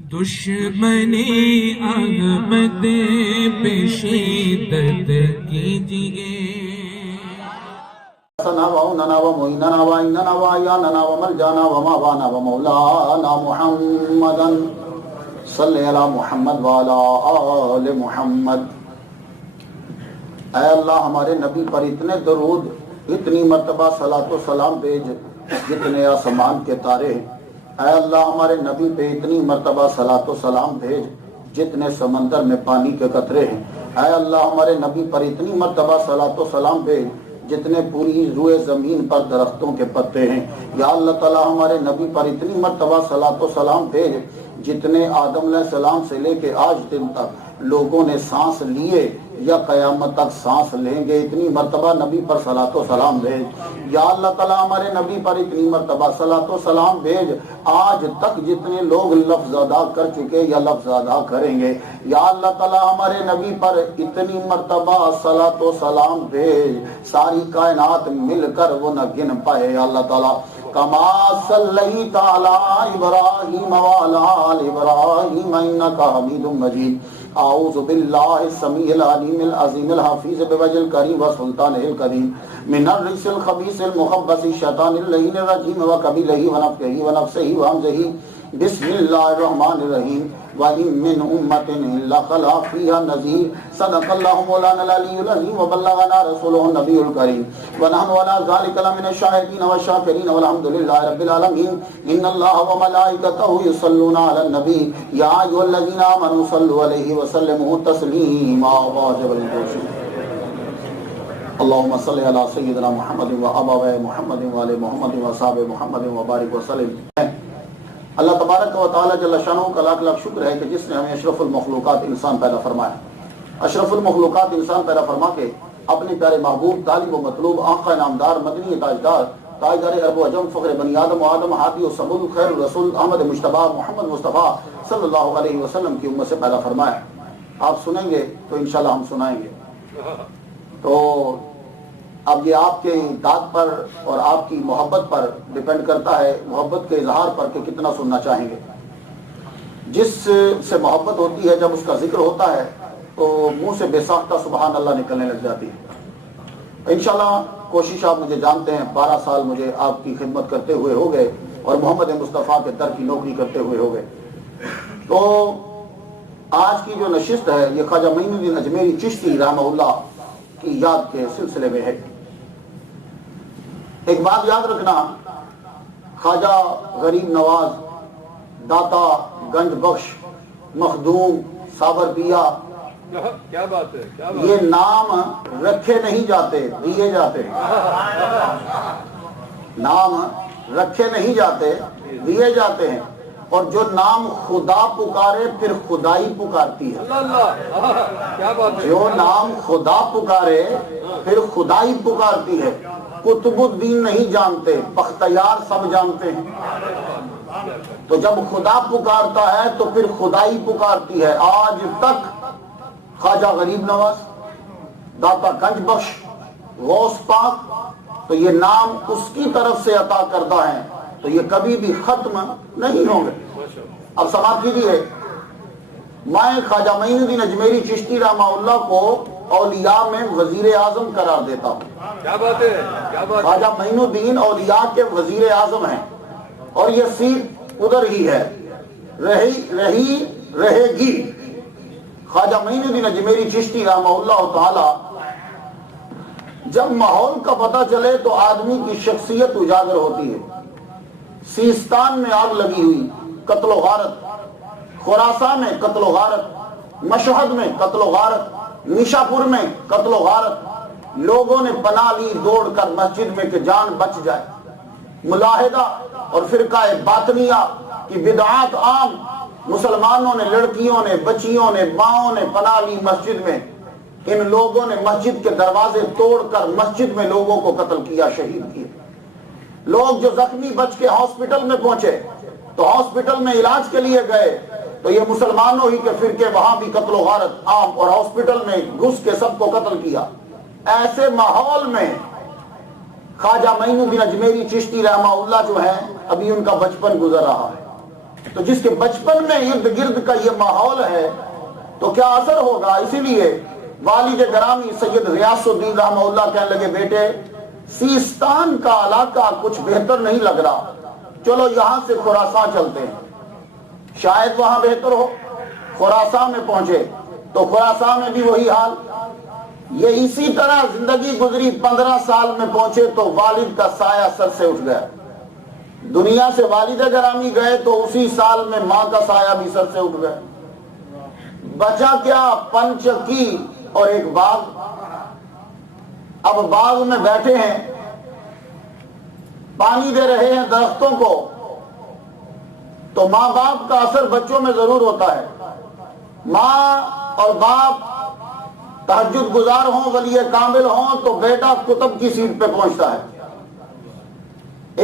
دشمنی احمد پہ شدت کیجئے، حسنا وعوننا ومعیننا وعیننا وعیاننا وملجانا وماوانا ومولانا محمدا صلی علی محمد وعلی آل محمد۔ اے اللہ ہمارے نبی پر اتنے درود، اتنی مرتبہ صلاۃ و سلام بھیج جتنے آسمان کے تارے ہیں۔ اے اللہ ہمارے نبی پہ اتنی مرتبہ صلاۃ و سلام بھیج جتنے سمندر میں پانی کے قطرے ہیں۔ اے اللہ ہمارے نبی پر اتنی مرتبہ صلاۃ و سلام بھیج جتنے پوری روئے زمین پر درختوں کے پتے ہیں۔ یا اللہ تعالی ہمارے نبی پر اتنی مرتبہ صلاۃ و سلام بھیج جتنے آدم علیہ السلام سے لے کے آج دن تک لوگوں نے سانس لیے یا قیامت تک سانس لیں گے، اتنی مرتبہ نبی پر صلاۃ و سلام بھیج۔ یا اللہ تعالی ہمارے نبی پر اتنی مرتبہ صلاۃ و سلام بھیج آج تک جتنے لوگ لفظ ادا کر چکے یا لفظ ادا کریں گے۔ یا اللہ تعالی ہمارے نبی پر اتنی مرتبہ صلاۃ و سلام بھیج ساری کائنات مل کر وہ نہ گن پائے۔ یا اللہ تعالی کما صلیت علی ابراہیم وعلی آل ابراہیم انک حمید مجید۔ اعوذ باللہ السمیع العلیم العظیم الحفیظ بوجہ الکریم وسلطانہ القدیم من الرجس الخبیث المخبث الشیطان اللعین الرجیم وقبیلہ ونفخہ ونفثہ وہمزہ۔ بسم اللہ الرحمن الرحیم وَإِن مِّنْ أُمَّةٍ إِلَّا خَلَا فِيهَا نَذِيرٌ صدق اللہ مولانا العلی العظیم وبلغنا رسولہ النبی الکریم ونحن علی ذلک لمن الشاہدین والشاکرین والحمد للہ رب العالمین۔ ان اللہ وملائکتہ یصلون علی النبی یا ایھا الذین آمنوا صلوا علیہ وسلموا تسلیما۔ اللہم صلی علی سیدنا محمد وآباء محمد وآل محمد وصحابہ محمد وبارک وسلم۔ اللہ تبارک و تعالی جل شانہ کا لاکھ لاکھ شکر ہے کہ جس نے ہمیں اشرف المخلوقات انسان پیدا فرمایا، اشرف المخلوقات انسان پیدا فرما کے اپنے پیارے محبوب طالب و مطلوب آقا نامدار مدنی تاجدار تاجدار عرب و عجم فخر بنی آدم و آدم ہادی و سبل خیر الرسول احمد مجتبیٰ محمد مصطفیٰ صلی اللہ علیہ وسلم کی امت سے پیدا فرمایا۔ آپ سنیں گے تو انشاءاللہ ہم سنائیں گے۔ تو اب یہ آپ کے داد پر اور آپ کی محبت پر ڈیپینڈ کرتا ہے، محبت کے اظہار پر کہ کتنا سننا چاہیں گے۔ جس سے محبت ہوتی ہے جب اس کا ذکر ہوتا ہے تو منہ سے بے ساختہ سبحان اللہ نکلنے لگ جاتی ہے۔ انشاءاللہ کوشش آپ مجھے جانتے ہیں، 12 سال مجھے آپ کی خدمت کرتے ہوئے ہو گئے اور محمد مصطفیٰ کے در کی نوکری کرتے ہوئے ہو گئے۔ تو آج کی جو نشست ہے یہ خواجہ معین الدین اجمیری چشتی رحمہ اللہ کی یاد کے سلسلے میں ہے۔ ایک بات یاد رکھنا، خواجہ غریب نواز، داتا، گنج بخش، مخدوم، صابر پیا، کیا بات ہے، یہ نام رکھے نہیں جاتے، دیے جاتے ہیں۔ نام رکھے نہیں جاتے، دیے جاتے ہیں۔ اور جو نام خدا پکارے پھر خدائی پکارتی ہے۔ جو نام خدا پکارے پھر خدائی پکارتی ہے۔ قطب الدین نہیں جانتے، بختیار سب جانتے ہیں۔ تو جب خدا پکارتا ہے تو پھر خدائی پکارتی ہے۔ آج تک خواجہ غریب نواز، داتا گنج بخش، غوث پاک، تو یہ نام اس کی طرف سے عطا کردہ ہیں، تو یہ کبھی بھی ختم نہیں ہوں گے۔ اب سماعت کیجیے، میں خواجہ معین الدین اجمیری چشتی رحمہ اللہ کو اولیاء میں وزیر اعظم قرار دیتا ہوں۔ کیا بات ہے، کیا بات ہے۔ خواجہ معین الدین اولیاء کے وزیر اعظم ہیں اور یہ سیٹ ادھر ہی ہے، رہے گی۔ خواجہ معین الدین اجمیری چشتی رحمہ اللہ تعالی، جب ماحول کا پتہ چلے تو آدمی کی شخصیت اجاگر ہوتی ہے۔ سیستان میں آگ لگی ہوئی، قتل و غارت، خراسان میں قتل و غارت، مشہد میں قتل و غارت، نیشاپور میں قتل و غارت، لوگوں نے پناہ لی دوڑ کر مسجد میں کہ جان بچ جائے۔ ملاحدہ اور فرقہ باطنیہ کی بدعات عام، مسلمانوں نے، لڑکیوں نے، بچیوں نے، ماؤں نے پناہ لی مسجد میں۔ ان لوگوں نے مسجد کے دروازے توڑ کر مسجد میں لوگوں کو قتل کیا، شہید کیے۔ لوگ جو زخمی بچ کے ہاسپٹل میں پہنچے تو ہاسپٹل میں علاج کے لیے گئے تو یہ مسلمانوں ہی کے فرقے وہاں بھی قتل و غارت عام، اور ہاسپٹل میں گھس کے سب کو قتل کیا۔ ایسے ماحول میں خواجہ معین الدین اجمیری چشتی رحمہ اللہ جو ہیں، ابھی ان کا بچپن گزر رہا ہے۔ تو جس کے بچپن میں ارد گرد کا یہ ماحول ہے تو کیا اثر ہوگا؟ اسی لیے والد گرامی سید غیاث الدین رحمہ اللہ کہنے لگے بیٹے سیستان کا علاقہ کچھ بہتر نہیں لگ رہا، چلو یہاں سے خراسان چلتے ہیں، شاید وہاں بہتر ہو۔ خراسان میں پہنچے تو خراسان میں بھی وہی حال۔ یہ اسی طرح زندگی گزری، 15 سال میں پہنچے تو والد کا سایہ سر سے اٹھ گیا۔ دنیا سے والد گرامی گئے تو اسی سال میں ماں کا سایہ بھی سر سے اٹھ گیا۔ بچا کیا؟ پنچکی اور ایک باغ۔ اب باغ میں بیٹھے ہیں، پانی دے رہے ہیں درختوں کو، تو ماں باپ کا اثر بچوں میں ضرور ہوتا ہے۔ ماں اور باپ تہجد گزار ہوں، ولی کامل ہوں، تو بیٹا کتب کی سیٹ پہ پہنچتا ہے۔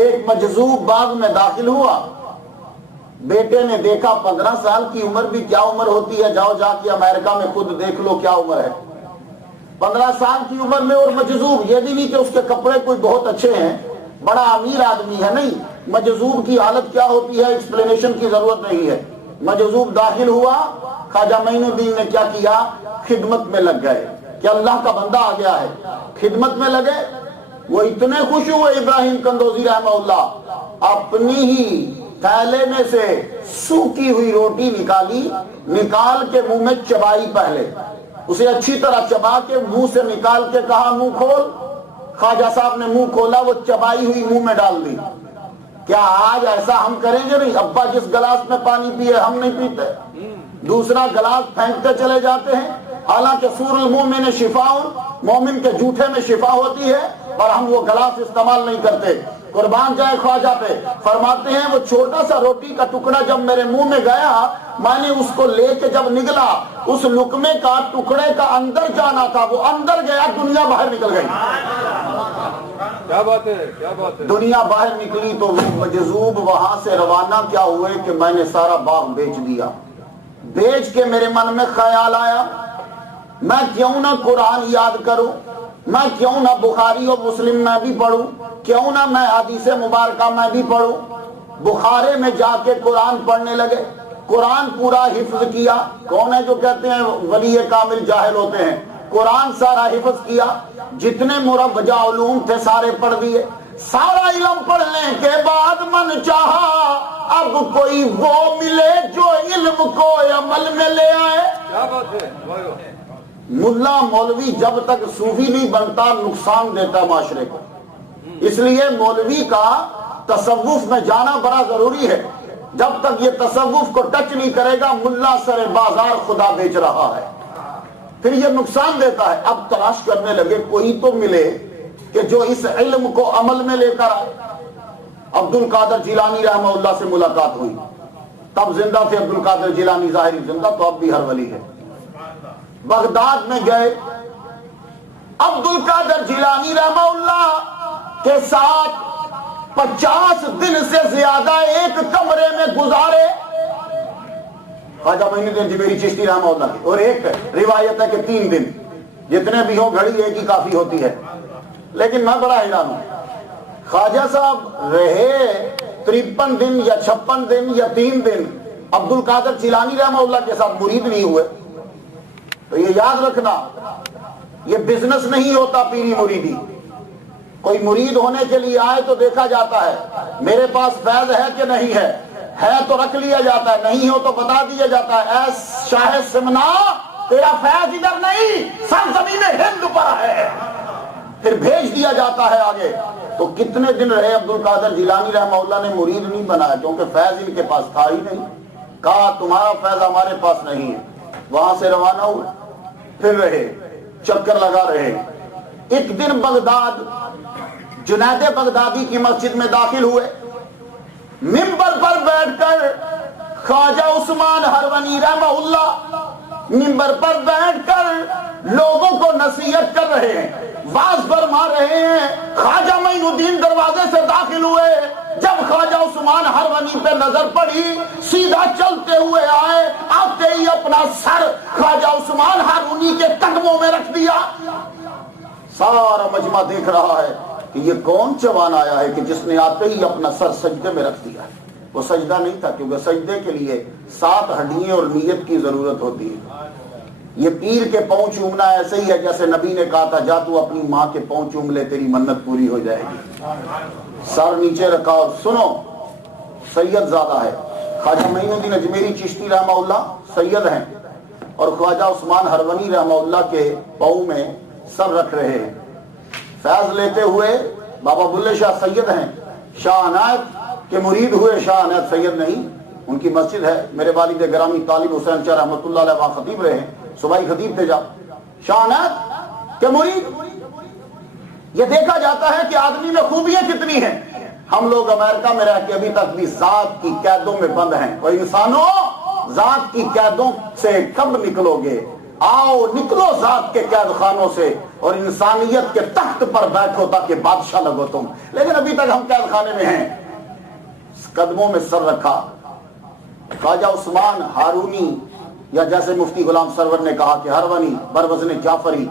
ایک مجذوب باغ میں داخل ہوا، بیٹے نے دیکھا 15 سال کی عمر بھی کیا عمر ہوتی ہے، جاؤ جا کے امریکہ میں خود دیکھ لو کیا عمر ہے۔ 15 سال کی عمر میں، اور مجذوب، یہ بھی نہیں کہ اس کے کپڑے کوئی بہت اچھے ہیں، بڑا امیر آدمی ہے، نہیں، مجذوب کی حالت کیا ہوتی ہے ایکسپلینیشن کی ضرورت نہیں ہے۔ مجذوب داخل ہوا، خواجہ معین الدین نے کیا کیا؟ خدمت میں لگ گئے کہ اللہ کا بندہ آ گیا ہے، خدمت میں لگے۔ وہ اتنے خوش ہوئے ابراہیم کندوزی رحمہ اللہ، اپنی ہی تھیلے میں سے سوکھی ہوئی روٹی نکالی، نکال کے منہ میں چبائی، پہلے اسے اچھی طرح چبا کے منہ سے نکال کے کہا منہ کھول۔ خواجہ صاحب نے منہ کھولا، وہ چبائی ہوئی منہ میں ڈال دی۔ کیا آج ایسا ہم کریں گے؟ نہیں، ابا جس گلاس میں پانی پیے ہم نہیں پیتے، دوسرا گلاس پھینکتے چلے جاتے ہیں، حالانکہ سور المومن شفاء، مومن کے جھوٹے میں شفا ہوتی ہے، اور ہم وہ گلاس استعمال نہیں کرتے۔ قربان جائے خواجہ پہ، فرماتے ہیں وہ چھوٹا سا روٹی کا ٹکڑا جب میرے منہ میں گیا، میں نے اس کو لے کے جب نگلا، اس لقمے کا ٹکڑے کا اندر جانا تھا، وہ اندر گیا، دنیا باہر نکل گئی۔ کیا بات ہے، کیا بات ہے۔ دنیا باہر نکلی تو وہ مجذوب وہاں سے روانہ کیا ہوئے کہ میں نے سارا باغ بیچ دیا۔ بیچ کے میرے من میں خیال آیا میں کیوں نہ قرآن یاد کروں، میں کیوں نہ بخاری اور مسلم میں بھی پڑھوں، کیوں نہ میں حدیث مبارکہ میں بھی پڑھوں۔ بخارے میں جا کے قرآن پڑھنے لگے، قرآن پورا حفظ کیا۔ کون ہے جو کہتے ہیں ولی کامل جاہل ہوتے ہیں؟ قرآن سارا حفظ کیا، جتنے مروجہ علوم تھے سارے پڑھ دیے۔ سارا علم پڑھنے کے بعد من چاہا اب کوئی وہ ملے جو علم کو عمل میں لے آئے۔ کیا بات ہے۔ ملا مولوی جب تک صوفی نہیں بنتا نقصان دیتا ہے معاشرے کو، اس لیے مولوی کا تصوف میں جانا بڑا ضروری ہے۔ جب تک یہ تصوف کو ٹچ نہیں کرے گا ملا سر بازار خدا بیچ رہا ہے، پھر یہ نقصان دیتا ہے۔ اب تلاش کرنے لگے کوئی تو ملے کہ جو اس علم کو عمل میں لے کر آئے۔ عبد القادر جیلانی رحمہ اللہ سے ملاقات ہوئی، تب زندہ تھے عبد القادر جیلانی، ظاہری زندہ تو اب بھی ہر ولی ہے۔ بغداد میں گئے، عبد القادر جیلانی رحمہ اللہ کے ساتھ 50 دن سے زیادہ ایک کمرے میں گزارے، خواجہ معین الدین جبیری چشتی رحمہ اللہ کی، اور ایک روایت ہے کہ 3 دن، جتنے بھی ہوں گھڑی ایک ہی کافی ہوتی ہے۔ لیکن میں بڑا حیران ہوں، خواجہ صاحب رہے 53 دن یا 56 دن یا 3 دن عبد القادر جیلانی رحمہ اللہ کے ساتھ مرید نہیں ہوئے۔ تو یہ یاد رکھنا، یہ بزنس نہیں ہوتا پیری مریدی۔ کوئی مرید ہونے کے لیے آئے تو دیکھا جاتا ہے میرے پاس فیض ہے کہ نہیں ہے تو رکھ لیا جاتا ہے، نہیں ہو تو بتا دیا جاتا ہے اے شاہ سمنا تیرا فیض ادھر نہیں سرزمین ہند پر ہے، پھر بھیج دیا جاتا ہے آگے۔ تو کتنے دن رہے عبد القادر جیلانی رحمہ اللہ نے مرید نہیں بنایا کیونکہ فیض ان کے پاس تھا ہی نہیں۔ کہا تمہارا فیض ہمارے پاس نہیں ہے، وہاں سے روانہ ہوئے، پھر رہے، چکر لگا رہے۔ ایک دن بغداد جنید بغدادی کی مسجد میں داخل ہوئے، منبر پر بیٹھ کر خواجہ عثمان ہرونی رحمہ اللہ منبر پر بیٹھ کر لوگوں کو نصیحت کر رہے ہیں، واز فرما رہے ہیں۔ خواجہ معین الدین دروازے سے داخل ہوئے، جب خواجہ عثمان ہرونی پہ نظر پڑی سیدھا چلتے ہوئے آئے، آتے ہی اپنا سر خواجہ عثمان ہرونی کے قدموں میں رکھ دیا۔ سارا مجمع دیکھ رہا ہے کہ یہ کون جوان آیا ہے کہ جس نے آتے ہی اپنا سر سجدے میں رکھ دیا ہے۔ وہ سجدہ نہیں تھا، کیونکہ سجدے کے لیے 7 ہڈیاں اور نیت کی ضرورت ہوتی ہے۔ یہ پیر کے پاؤں چومنا ایسے ہی ہے جیسے نبی نے کہا تھا جا تو اپنی ماں کے پاؤں چوم لے، تیری منت پوری ہو جائے گی۔ سر نیچے رکھا اور سنو، سید زادہ ہے خواجہ معین الدین اجمیری چشتی رحمہ اللہ سید ہیں، اور خواجہ عثمان ہرونی رحمہ اللہ کے پاؤں میں سر رکھ رہے ہیں۔ فیض لیتے ہوئے بابا بلے شاہ سید ہیں، شاہ عنایت کے مرید ہوئے، شاہ عنایت سید نہیں، ان کی مسجد ہے، میرے والد گرامی طالب حسین شاہ رحمۃ اللہ علیہ وہاں خطیب رہے ہیں، صوبائی خطیب تھے۔ جب شاہ عنایت کے مرید، یہ دیکھا جاتا ہے کہ آدمی میں خوبیاں کتنی ہیں۔ ہم لوگ امریکہ میں رہ کے ابھی تک بھی ذات کی قیدوں میں بند ہیں، اور انسانوں ذات کی قیدوں سے کب نکلو گے؟ آؤ نکلو ذات کے قید خانوں سے اور انسانیت کے تخت پر بیٹھو تاکہ بادشاہ لگو تم، لیکن ابھی تک ہم قید خانے میں ہیں۔ قدموں میں سر رکھا۔ خواجہ عثمان ہارونی، یا جیسے مفتی غلام سرور نے کہا کہ ہرونی بروزن جعفری،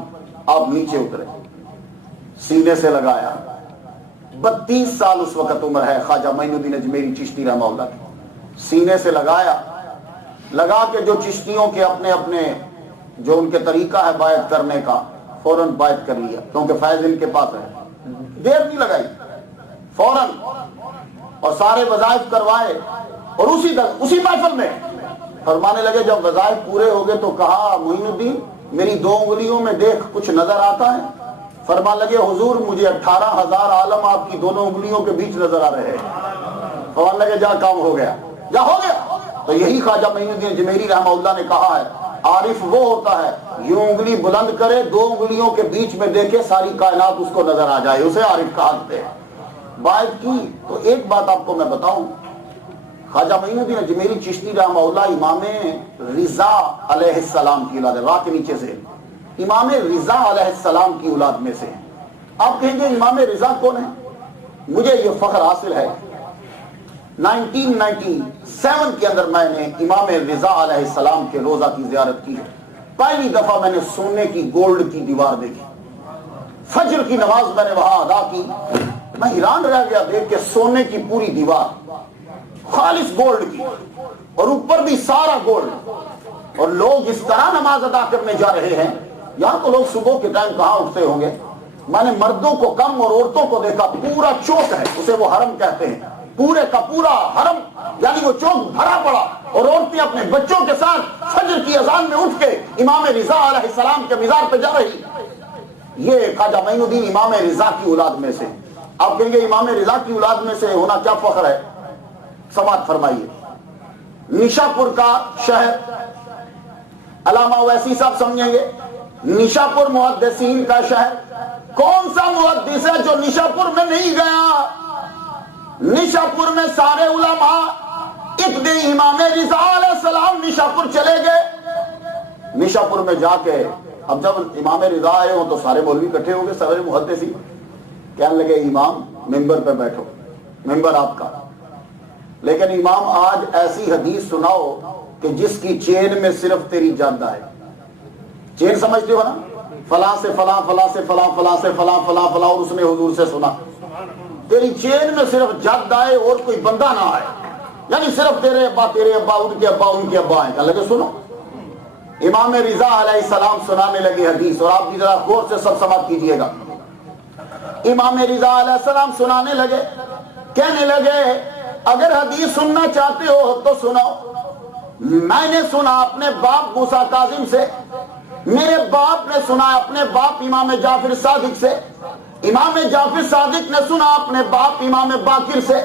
آپ نیچے اترے، سینے سے لگایا۔ 32 سال اس وقت عمر ہے خواجہ معین الدین اجمیری چشتی رحمہ اللہ کی، سینے سے لگایا، لگا کے جو چشتیوں کے اپنے اپنے جو ان کے طریقہ ہے بیعت کرنے کا، فوراً بیعت کر لیا، کیونکہ فیض ان کے پاس ہے، دیر نہیں لگائی، فوراً، اور سارے وظائف کروائے، اور اسی محفل میں فرمانے لگے۔ جب وظائف پورے ہو گئے تو کہا معین الدین میری 2 انگلیوں میں دیکھ کچھ نظر آتا ہے؟ فرما لگے حضور مجھے 18,000 عالم آپ کی دونوں انگلیوں کے بیچ نظر آ رہے ہیں۔ فرمانے لگے جا کام ہو گیا، جا ہو گیا۔ تو یہی خواجہ معین الدین اجمیری رحمہ اللہ نے کہا ہے عارف وہ ہوتا ہے یوں انگلی بلند کرے 2 انگلیوں کے بیچ میں دیکھے ساری کائنات اس کو نظر آ جائے، اسے عارف کہتے ہیں۔ بیعت کی تو ایک بات آپ کو میں بتاؤں، خواجہ معین الدین اجمیری چشتی رحمہ اللہ امام رضا علیہ السلام کی اولاد ہے، راہ کے نیچے سے امام رضا علیہ السلام کی اولاد میں سے۔ آپ کہیں گے امام رضا کون ہے؟ مجھے یہ فخر حاصل ہے 1997 کے اندر میں نے امام رضا علیہ السلام کے روضہ کی زیارت کی، پہلی دفعہ میں نے سونے کی گولڈ کی دیوار دیکھی، فجر کی نماز میں نے وہاں ادا کی، میں حیران رہ گیا دیکھ کے سونے کی پوری دیوار خالص گولڈ کی، اور اوپر بھی سارا گولڈ، اور لوگ اس طرح نماز ادا کرنے جا رہے ہیں۔ یہاں تو لوگ صبح کے ٹائم کہاں اٹھتے ہوں گے، میں نے مردوں کو کم اور عورتوں کو دیکھا، پورا چوک ہے، اسے وہ حرم کہتے ہیں، پورے کا پورا حرم، یعنی وہ چوک بھرا پڑا، اور عورتیں اپنے بچوں کے ساتھ فجر کی اذان میں اٹھ کے امام رضا علیہ السلام کے مزار پہ جا رہی۔ یہ خواجہ معین الدین امام رضا کی اولاد میں سے۔ آپ کہیں گے امام رضا کی اولاد میں سے ہونا کیا فخر ہے؟ سماعت فرمائیے، نشاپور کا شہر، علامہ اویسی صاحب سمجھیں گے، نشاپور محدثین کا شہر، کون سا محدث ہے جو نشاپور میں نہیں گیا؟ نشاپور میں سارے علماء ایک دن امام رضا علیہ السلام نشاپور چلے گئے۔ نشاپور میں جا کے اب جب امام رضا آئے ہوں تو سارے مولوی اکٹھے ہو گئے، سارے محدثین کہنے لگے امام ممبر پہ بیٹھو، ممبر آپ کا، لیکن امام آج ایسی حدیث سناؤ کہ جس کی چین میں صرف تیری جد آئے۔ چین سمجھتے ہو نا، فلاں سے فلاں، فلاں سے فلاں، فلاں سے فلاں، فلاں فلاں، اور اس نے حضور سے سنا، تیری چین میں صرف جد آئے اور کوئی بندہ نہ آئے، یعنی صرف تیرے ابا، ان کے ابا، ان کے ابا آئے۔ کہنے لگے سنو، امام رضا علیہ السلام سنانے لگے حدیث، اور آپ بھی ذرا غور سے سب سماعت کیجئے گا۔ امام رضا علیہ السلام سنانے لگے، کہنے لگے اگر حدیث سننا چاہتے ہو تو سناؤ، میں نے سنا اپنے باپ موسیٰ کاظم سے، میرے باپ نے سنا اپنے باپ امام جعفر صادق سے، امام جعفر صادق نے سنا اپنے باپ امام باقر سے،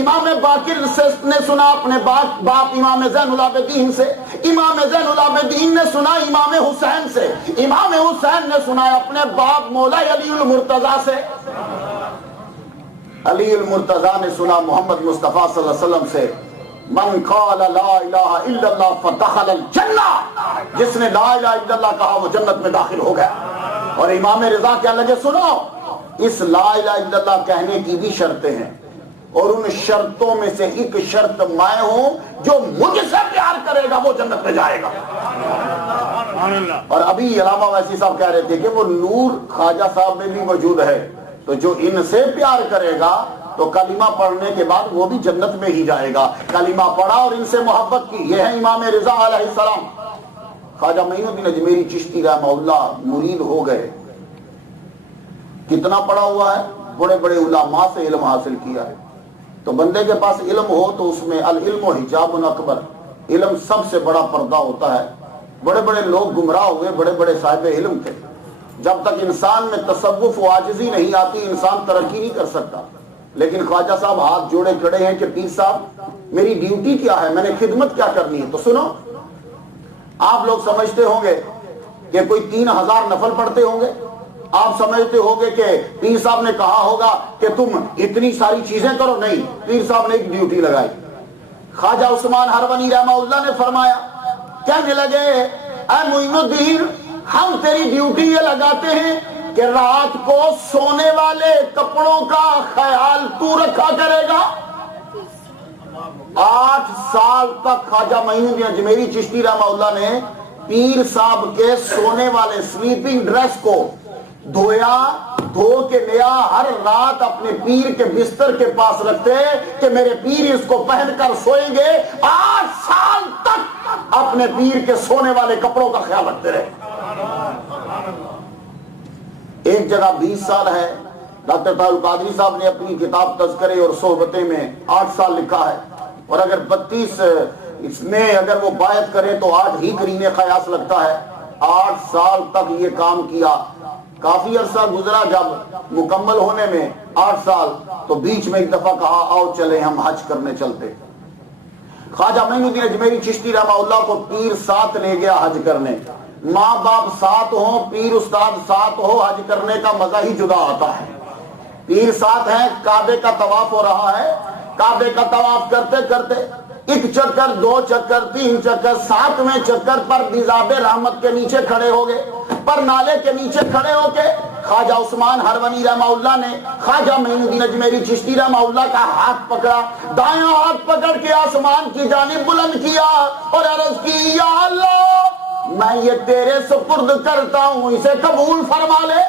امام باقر نے سنا اپنے باپ امام زین العابدین سے، امام زین العابدین نے سنا امام حسین سے، امام حسین نے سنا اپنے باپ مولا علی المرتضیٰ سے، علی المرتضیٰ نے سنا محمد مصطفیٰ صلی اللہ علیہ وسلم سے، من قال لا الہ الا اللہ فدخل الجنہ، جس نے لا الہ الا اللہ کہا وہ جنت میں داخل ہو گیا۔ اور امام رضا کہنے لگے سنو، اس لا الہ الا اللہ کہنے کی بھی شرطیں ہیں، اور ان شرطوں میں سے ایک شرط میں ہوں، جو مجھ سے پیار کرے گا وہ جنت میں جائے گا۔ اور ابھی علامہ اویسی صاحب کہہ رہے تھے کہ وہ نور خواجہ صاحب میں بھی موجود ہے، تو جو ان سے پیار کرے گا تو کلمہ پڑھنے کے بعد وہ بھی جنت میں ہی جائے گا. کلمہ پڑھا اور ان سے محبت کی. یہ ہے امام رضا علیہ السلام. خواجہ معین الدین اجمیری چشتی رحمہ اللہ مرید ہو گئے. کتنا پڑھا ہوا ہے؟ بڑے بڑے علماء سے علم حاصل کیا ہے. تو بندے کے پاس علم ہو تو اس میں العلم حجاب اکبر، علم سب سے بڑا پردہ ہوتا ہے. بڑے بڑے لوگ گمراہ ہوئے، بڑے بڑے صاحب علم تھے. جب تک انسان میں تصوف و عاجزی نہیں آتی انسان ترقی نہیں کر سکتا. لیکن خواجہ صاحب ہاتھ جوڑے کھڑے ہیں کہ پیر صاحب میری ڈیوٹی کیا ہے، میں نے خدمت کیا کرنی ہے. تو سنو، آپ لوگ سمجھتے ہوں گے کہ کوئی 3000 نفل پڑھتے ہوں گے. آپ سمجھتے ہوں گے کہ پیر صاحب نے کہا ہوگا کہ تم اتنی ساری چیزیں کرو. نہیں، پیر صاحب نے ایک ڈیوٹی لگائی. خواجہ عثمان ہروانی رحمہ اللہ نے فرمایا، کہنے لگے اے معین الدین، ہم تیری ڈیوٹی یہ لگاتے ہیں کہ رات کو سونے والے کپڑوں کا خیال تو رکھا کرے گا. 8 سال تک خواجہ معین الدین اجمیری چشتی رحمہ اللہ نے پیر صاحب کے سونے والے سلیپنگ ڈریس کو دھویا، دھو کے لیا، ہر رات اپنے پیر کے بستر کے پاس رکھتے کہ میرے پیر اس کو پہن کر سوئیں گے. 8 سال تک اپنے پیر کے سونے والے کپڑوں کا خیال رکھتے رہے. ایک جگہ 20 سال ہے. ڈاکٹر طاہر القادری صاحب نے اپنی کتاب تذکرے اور صحبتیں میں 8 سال لکھا ہے. اور اگر 32 اس میں اگر وہ بایت کرے تو 8 ہی کرینے قیاس لگتا ہے. 8 سال تک یہ کام کیا. کافی عرصہ گزرا. جب مکمل ہونے میں 8 سال تو بیچ میں ایک دفعہ کہا آؤ چلے ہم حج کرنے چلتے. خواجہ معین الدین اجمیری چشتی رحمہ اللہ کو پیر ساتھ لے گیا حج کرنے. ماں باپ ساتھ ہو، پیر استاد ساتھ ہو، حج کرنے کا مزہ ہی جدا آتا ہے. پیر ساتھ ہیں، کعبے کا طواف ہو رہا ہے. کعبے کا طواف کرتے کرتے 1 چکر 2 چکر 3 چکر 7ویں چکر پر بیزاب رحمت کے نیچے کھڑے ہو گئے، پر نالے کے نیچے کھڑے ہو کے خواجہ عثمان ہروانی رحمہ اللہ نے خواجہ معین الدین اجمیری چشتی رحمہ اللہ کا ہاتھ پکڑا، دایاں ہاتھ پکڑ کے آسمان کی جانب بلند کیا اور عرض کی، یا اللہ میں یہ تیرے سپرد کرتا ہوں، اسے قبول فرما لے.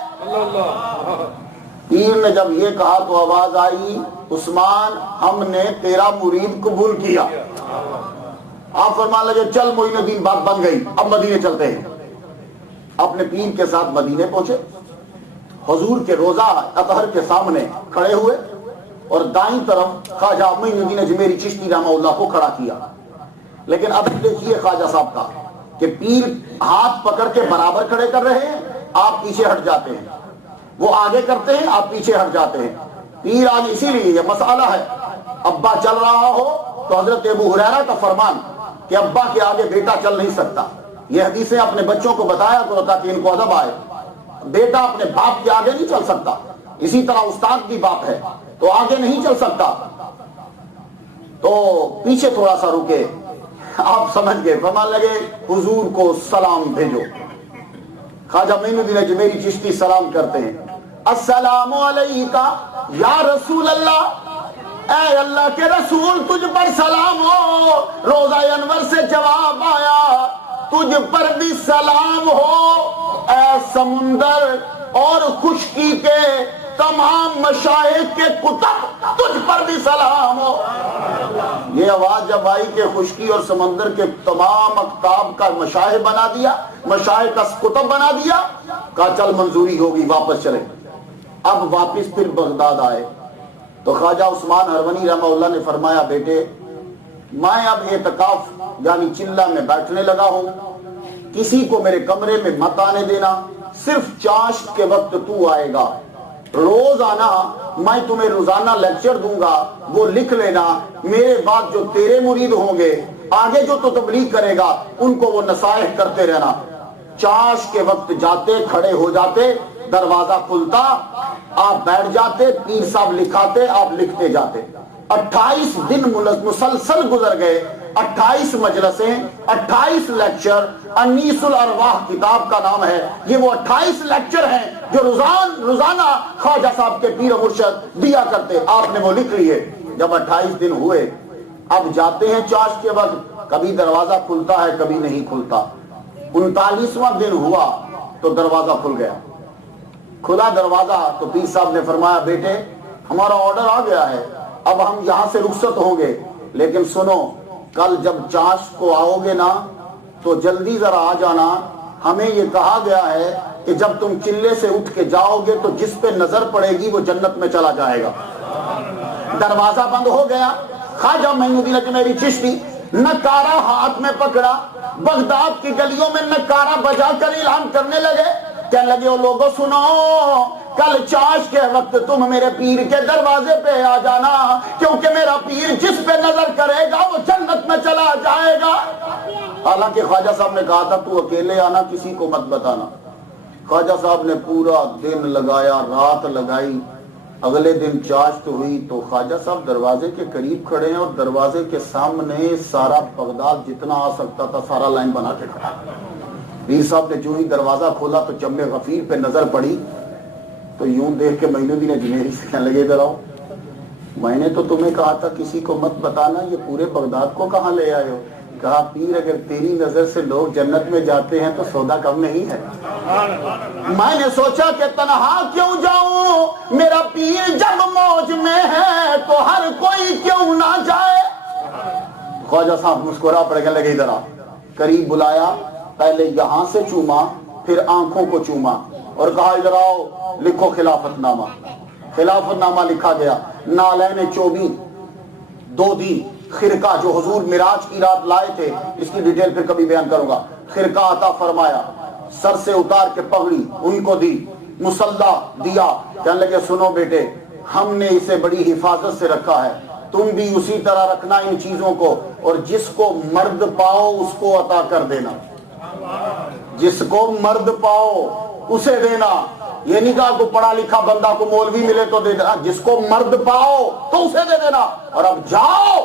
پیر نے جب یہ کہا تو آواز آئی، عثمان ہم نے تیرا مرید قبول کیا. آپ فرمان لگے چل معین الدین، بات بن گئی، اب مدینے چلتے ہیں. اپنے پیر کے ساتھ مدینے پہنچے. حضور کے روضہ اطہر کے سامنے کھڑے ہوئے اور دائیں طرف خواجہ معین الدین اجمیری چشتی رحمہ اللہ کو کھڑا کیا. لیکن اب دیکھیے خواجہ صاحب کا کہ پیر ہاتھ پکڑ کے برابر کھڑے کر رہے ہیں، آپ پیچھے ہٹ جاتے ہیں. وہ آگے کرتے ہیں، آپ پیچھے ہٹ جاتے ہیں. پیر آج اسی لیے یہ مسئلہ ہے، ابا چل رہا ہو تو حضرت ابو ہریرہ کا فرمان کہ ابا کے آگے بیٹا چل نہیں سکتا. یہ حدیثیں اپنے بچوں کو بتایا کرو تاکہ ان کو ادب آئے. بیٹا اپنے باپ کے آگے نہیں چل سکتا. اسی طرح استاد کی باپ ہے تو آگے نہیں چل سکتا، تو پیچھے تھوڑا سا رکے. آپ سمجھ گئے، فرمان لگے حضور کو سلام بھیجو. خواجہ معین الدین اجمیری چشتی سلام کرتے ہیں، السلام علیکہ یا رسول اللہ، اے اللہ کے رسول تجھ پر سلام ہو. روضہ انور سے جواب آیا، تجھ پر بھی سلام ہو اے سمندر اور خشکی کے تمام مشائخ کے کتب، تجھ پر بھی سلام ہو. یہ آواز جب آئی کہ خشکی اور سمندر کے تمام اقطاب کا مشائخ بنا دیا، مشائخ کا کتب بنا دیا، کہا چل منظوری ہوگی واپس چلے. اب واپس پھر بغداد آئے تو خواجہ عثمان ہروانی رحمہ اللہ نے فرمایا، بیٹے میں اب اعتکاف یعنی چلہ میں بیٹھنے لگا ہوں، کسی کو میرے کمرے میں مت آنے دینا، صرف چاشت کے وقت تو آئے گا. روزانہ میں تمہیں روزانہ لیکچر دوں گا، وہ لکھ لینا. میرے بعد جو تیرے مرید ہوں گے، آگے جو تو تبلیغ کرے گا، ان کو وہ نصائح کرتے رہنا. چاش کے وقت جاتے، کھڑے ہو جاتے، دروازہ کھلتا، آپ بیٹھ جاتے، پیر صاحب لکھاتے، آپ لکھتے جاتے. 28 دن مسلسل گزر گئے. 28 مجلسیں، 28 لیکچر. انیس الارواح کتاب کا نام ہے. یہ وہ 28 لیکچر ہیں جو روزانہ خواجہ صاحب کے پیر و مرشد دیا کرتے. آپ نے وہ لکھ لیے. جب 28 دن ہوئے، اب جاتے ہیں چاش کے وقت، کبھی دروازہ کھلتا ہے کبھی نہیں کھلتا. 39واں دن ہوا تو دروازہ کھل گیا. کھلا دروازہ تو پیر صاحب نے فرمایا، بیٹے ہمارا آرڈر آ گیا ہے، اب ہم یہاں سے رخصت ہوں گے، لیکن سنو کل جب چاشت کو آؤ گے نا تو جلدی ذرا آ جانا، ہمیں یہ کہا گیا ہے کہ جب تم چلے سے اٹھ کے جاؤ گے تو جس پہ نظر پڑے گی وہ جنت میں چلا جائے گا۔ دروازہ بند ہو گیا، خواجہ معین الدین اجمیری چشتی نکارہ ہاتھ میں پکڑا، بغداد کی گلیوں میں نکارہ بجا کر اعلان کرنے لگے، کہنے لگے او لوگوں سنو، کل چاش کے وقت تم میرے پیر کے دروازے پہ آ جانا، کیونکہ میرا پیر جس پہ نظر کرے گا وہ جنت میں چلا جائے گا۔ حالانکہ خواجہ صاحب نے کہا تھا تو اکیلے آنا، کسی کو مت بتانا۔ خواجہ صاحب نے پورا دن لگایا، رات لگائی، اگلے دن چاشت ہوئی تو خواجہ صاحب دروازے کے قریب کھڑے ہیں اور دروازے کے سامنے سارا بغداد جتنا آ سکتا تھا سارا لائن بنا کے کھڑا۔ پیر صاحب نے جو ہی دروازہ کھولا تو جم غفیر پہ نظر پڑی تو یوں دیکھ کے معین الدین اجمیری سے کہنے لگے ادھر آؤ، میں نے تو تمہیں کہا تھا کسی کو مت بتانا، یہ پورے بغداد کو کہاں لے آئے ہو؟ کہا پیر اگر تیری نظر سے لوگ جنت میں جاتے ہیں تو سودا کم نہیں ہے۔ میں نے سوچا کہ تنہا کیوں جاؤں، میرا پیر جب موج میں ہے تو ہر کوئی کیوں نہ جائے۔ خواجہ صاحب مسکرا پڑ کے لگے ادھر آ، قریب بلایا، پہلے یہاں سے چوما پھر آنکھوں کو چوما اور کہا ادھر آؤ لکھو خلافت نامہ۔ خلافت نامہ لکھا گیا، نالین چوبی 2 دین خرقہ جو حضور معراج کی رات لائے تھے، اس کی ڈیٹیل پھر کبھی بیان کروں گا، خرقہ عطا فرمایا، سر سے اتار کے پگڑی ان کو دی، مصلی دیا، کہنے لگے سنو بیٹے ہم نے اسے بڑی حفاظت سے رکھا ہے، تم بھی اسی طرح رکھنا ان چیزوں کو، اور جس کو مرد پاؤ اس کو عطا کر دینا، جس کو مرد پاؤ اسے دینا۔ یہ نہیں کہا کو پڑھا لکھا بندہ کو مولوی ملے تو دے دینا، جس کو مرد پاؤ تو اسے دے دینا، اور اب جاؤ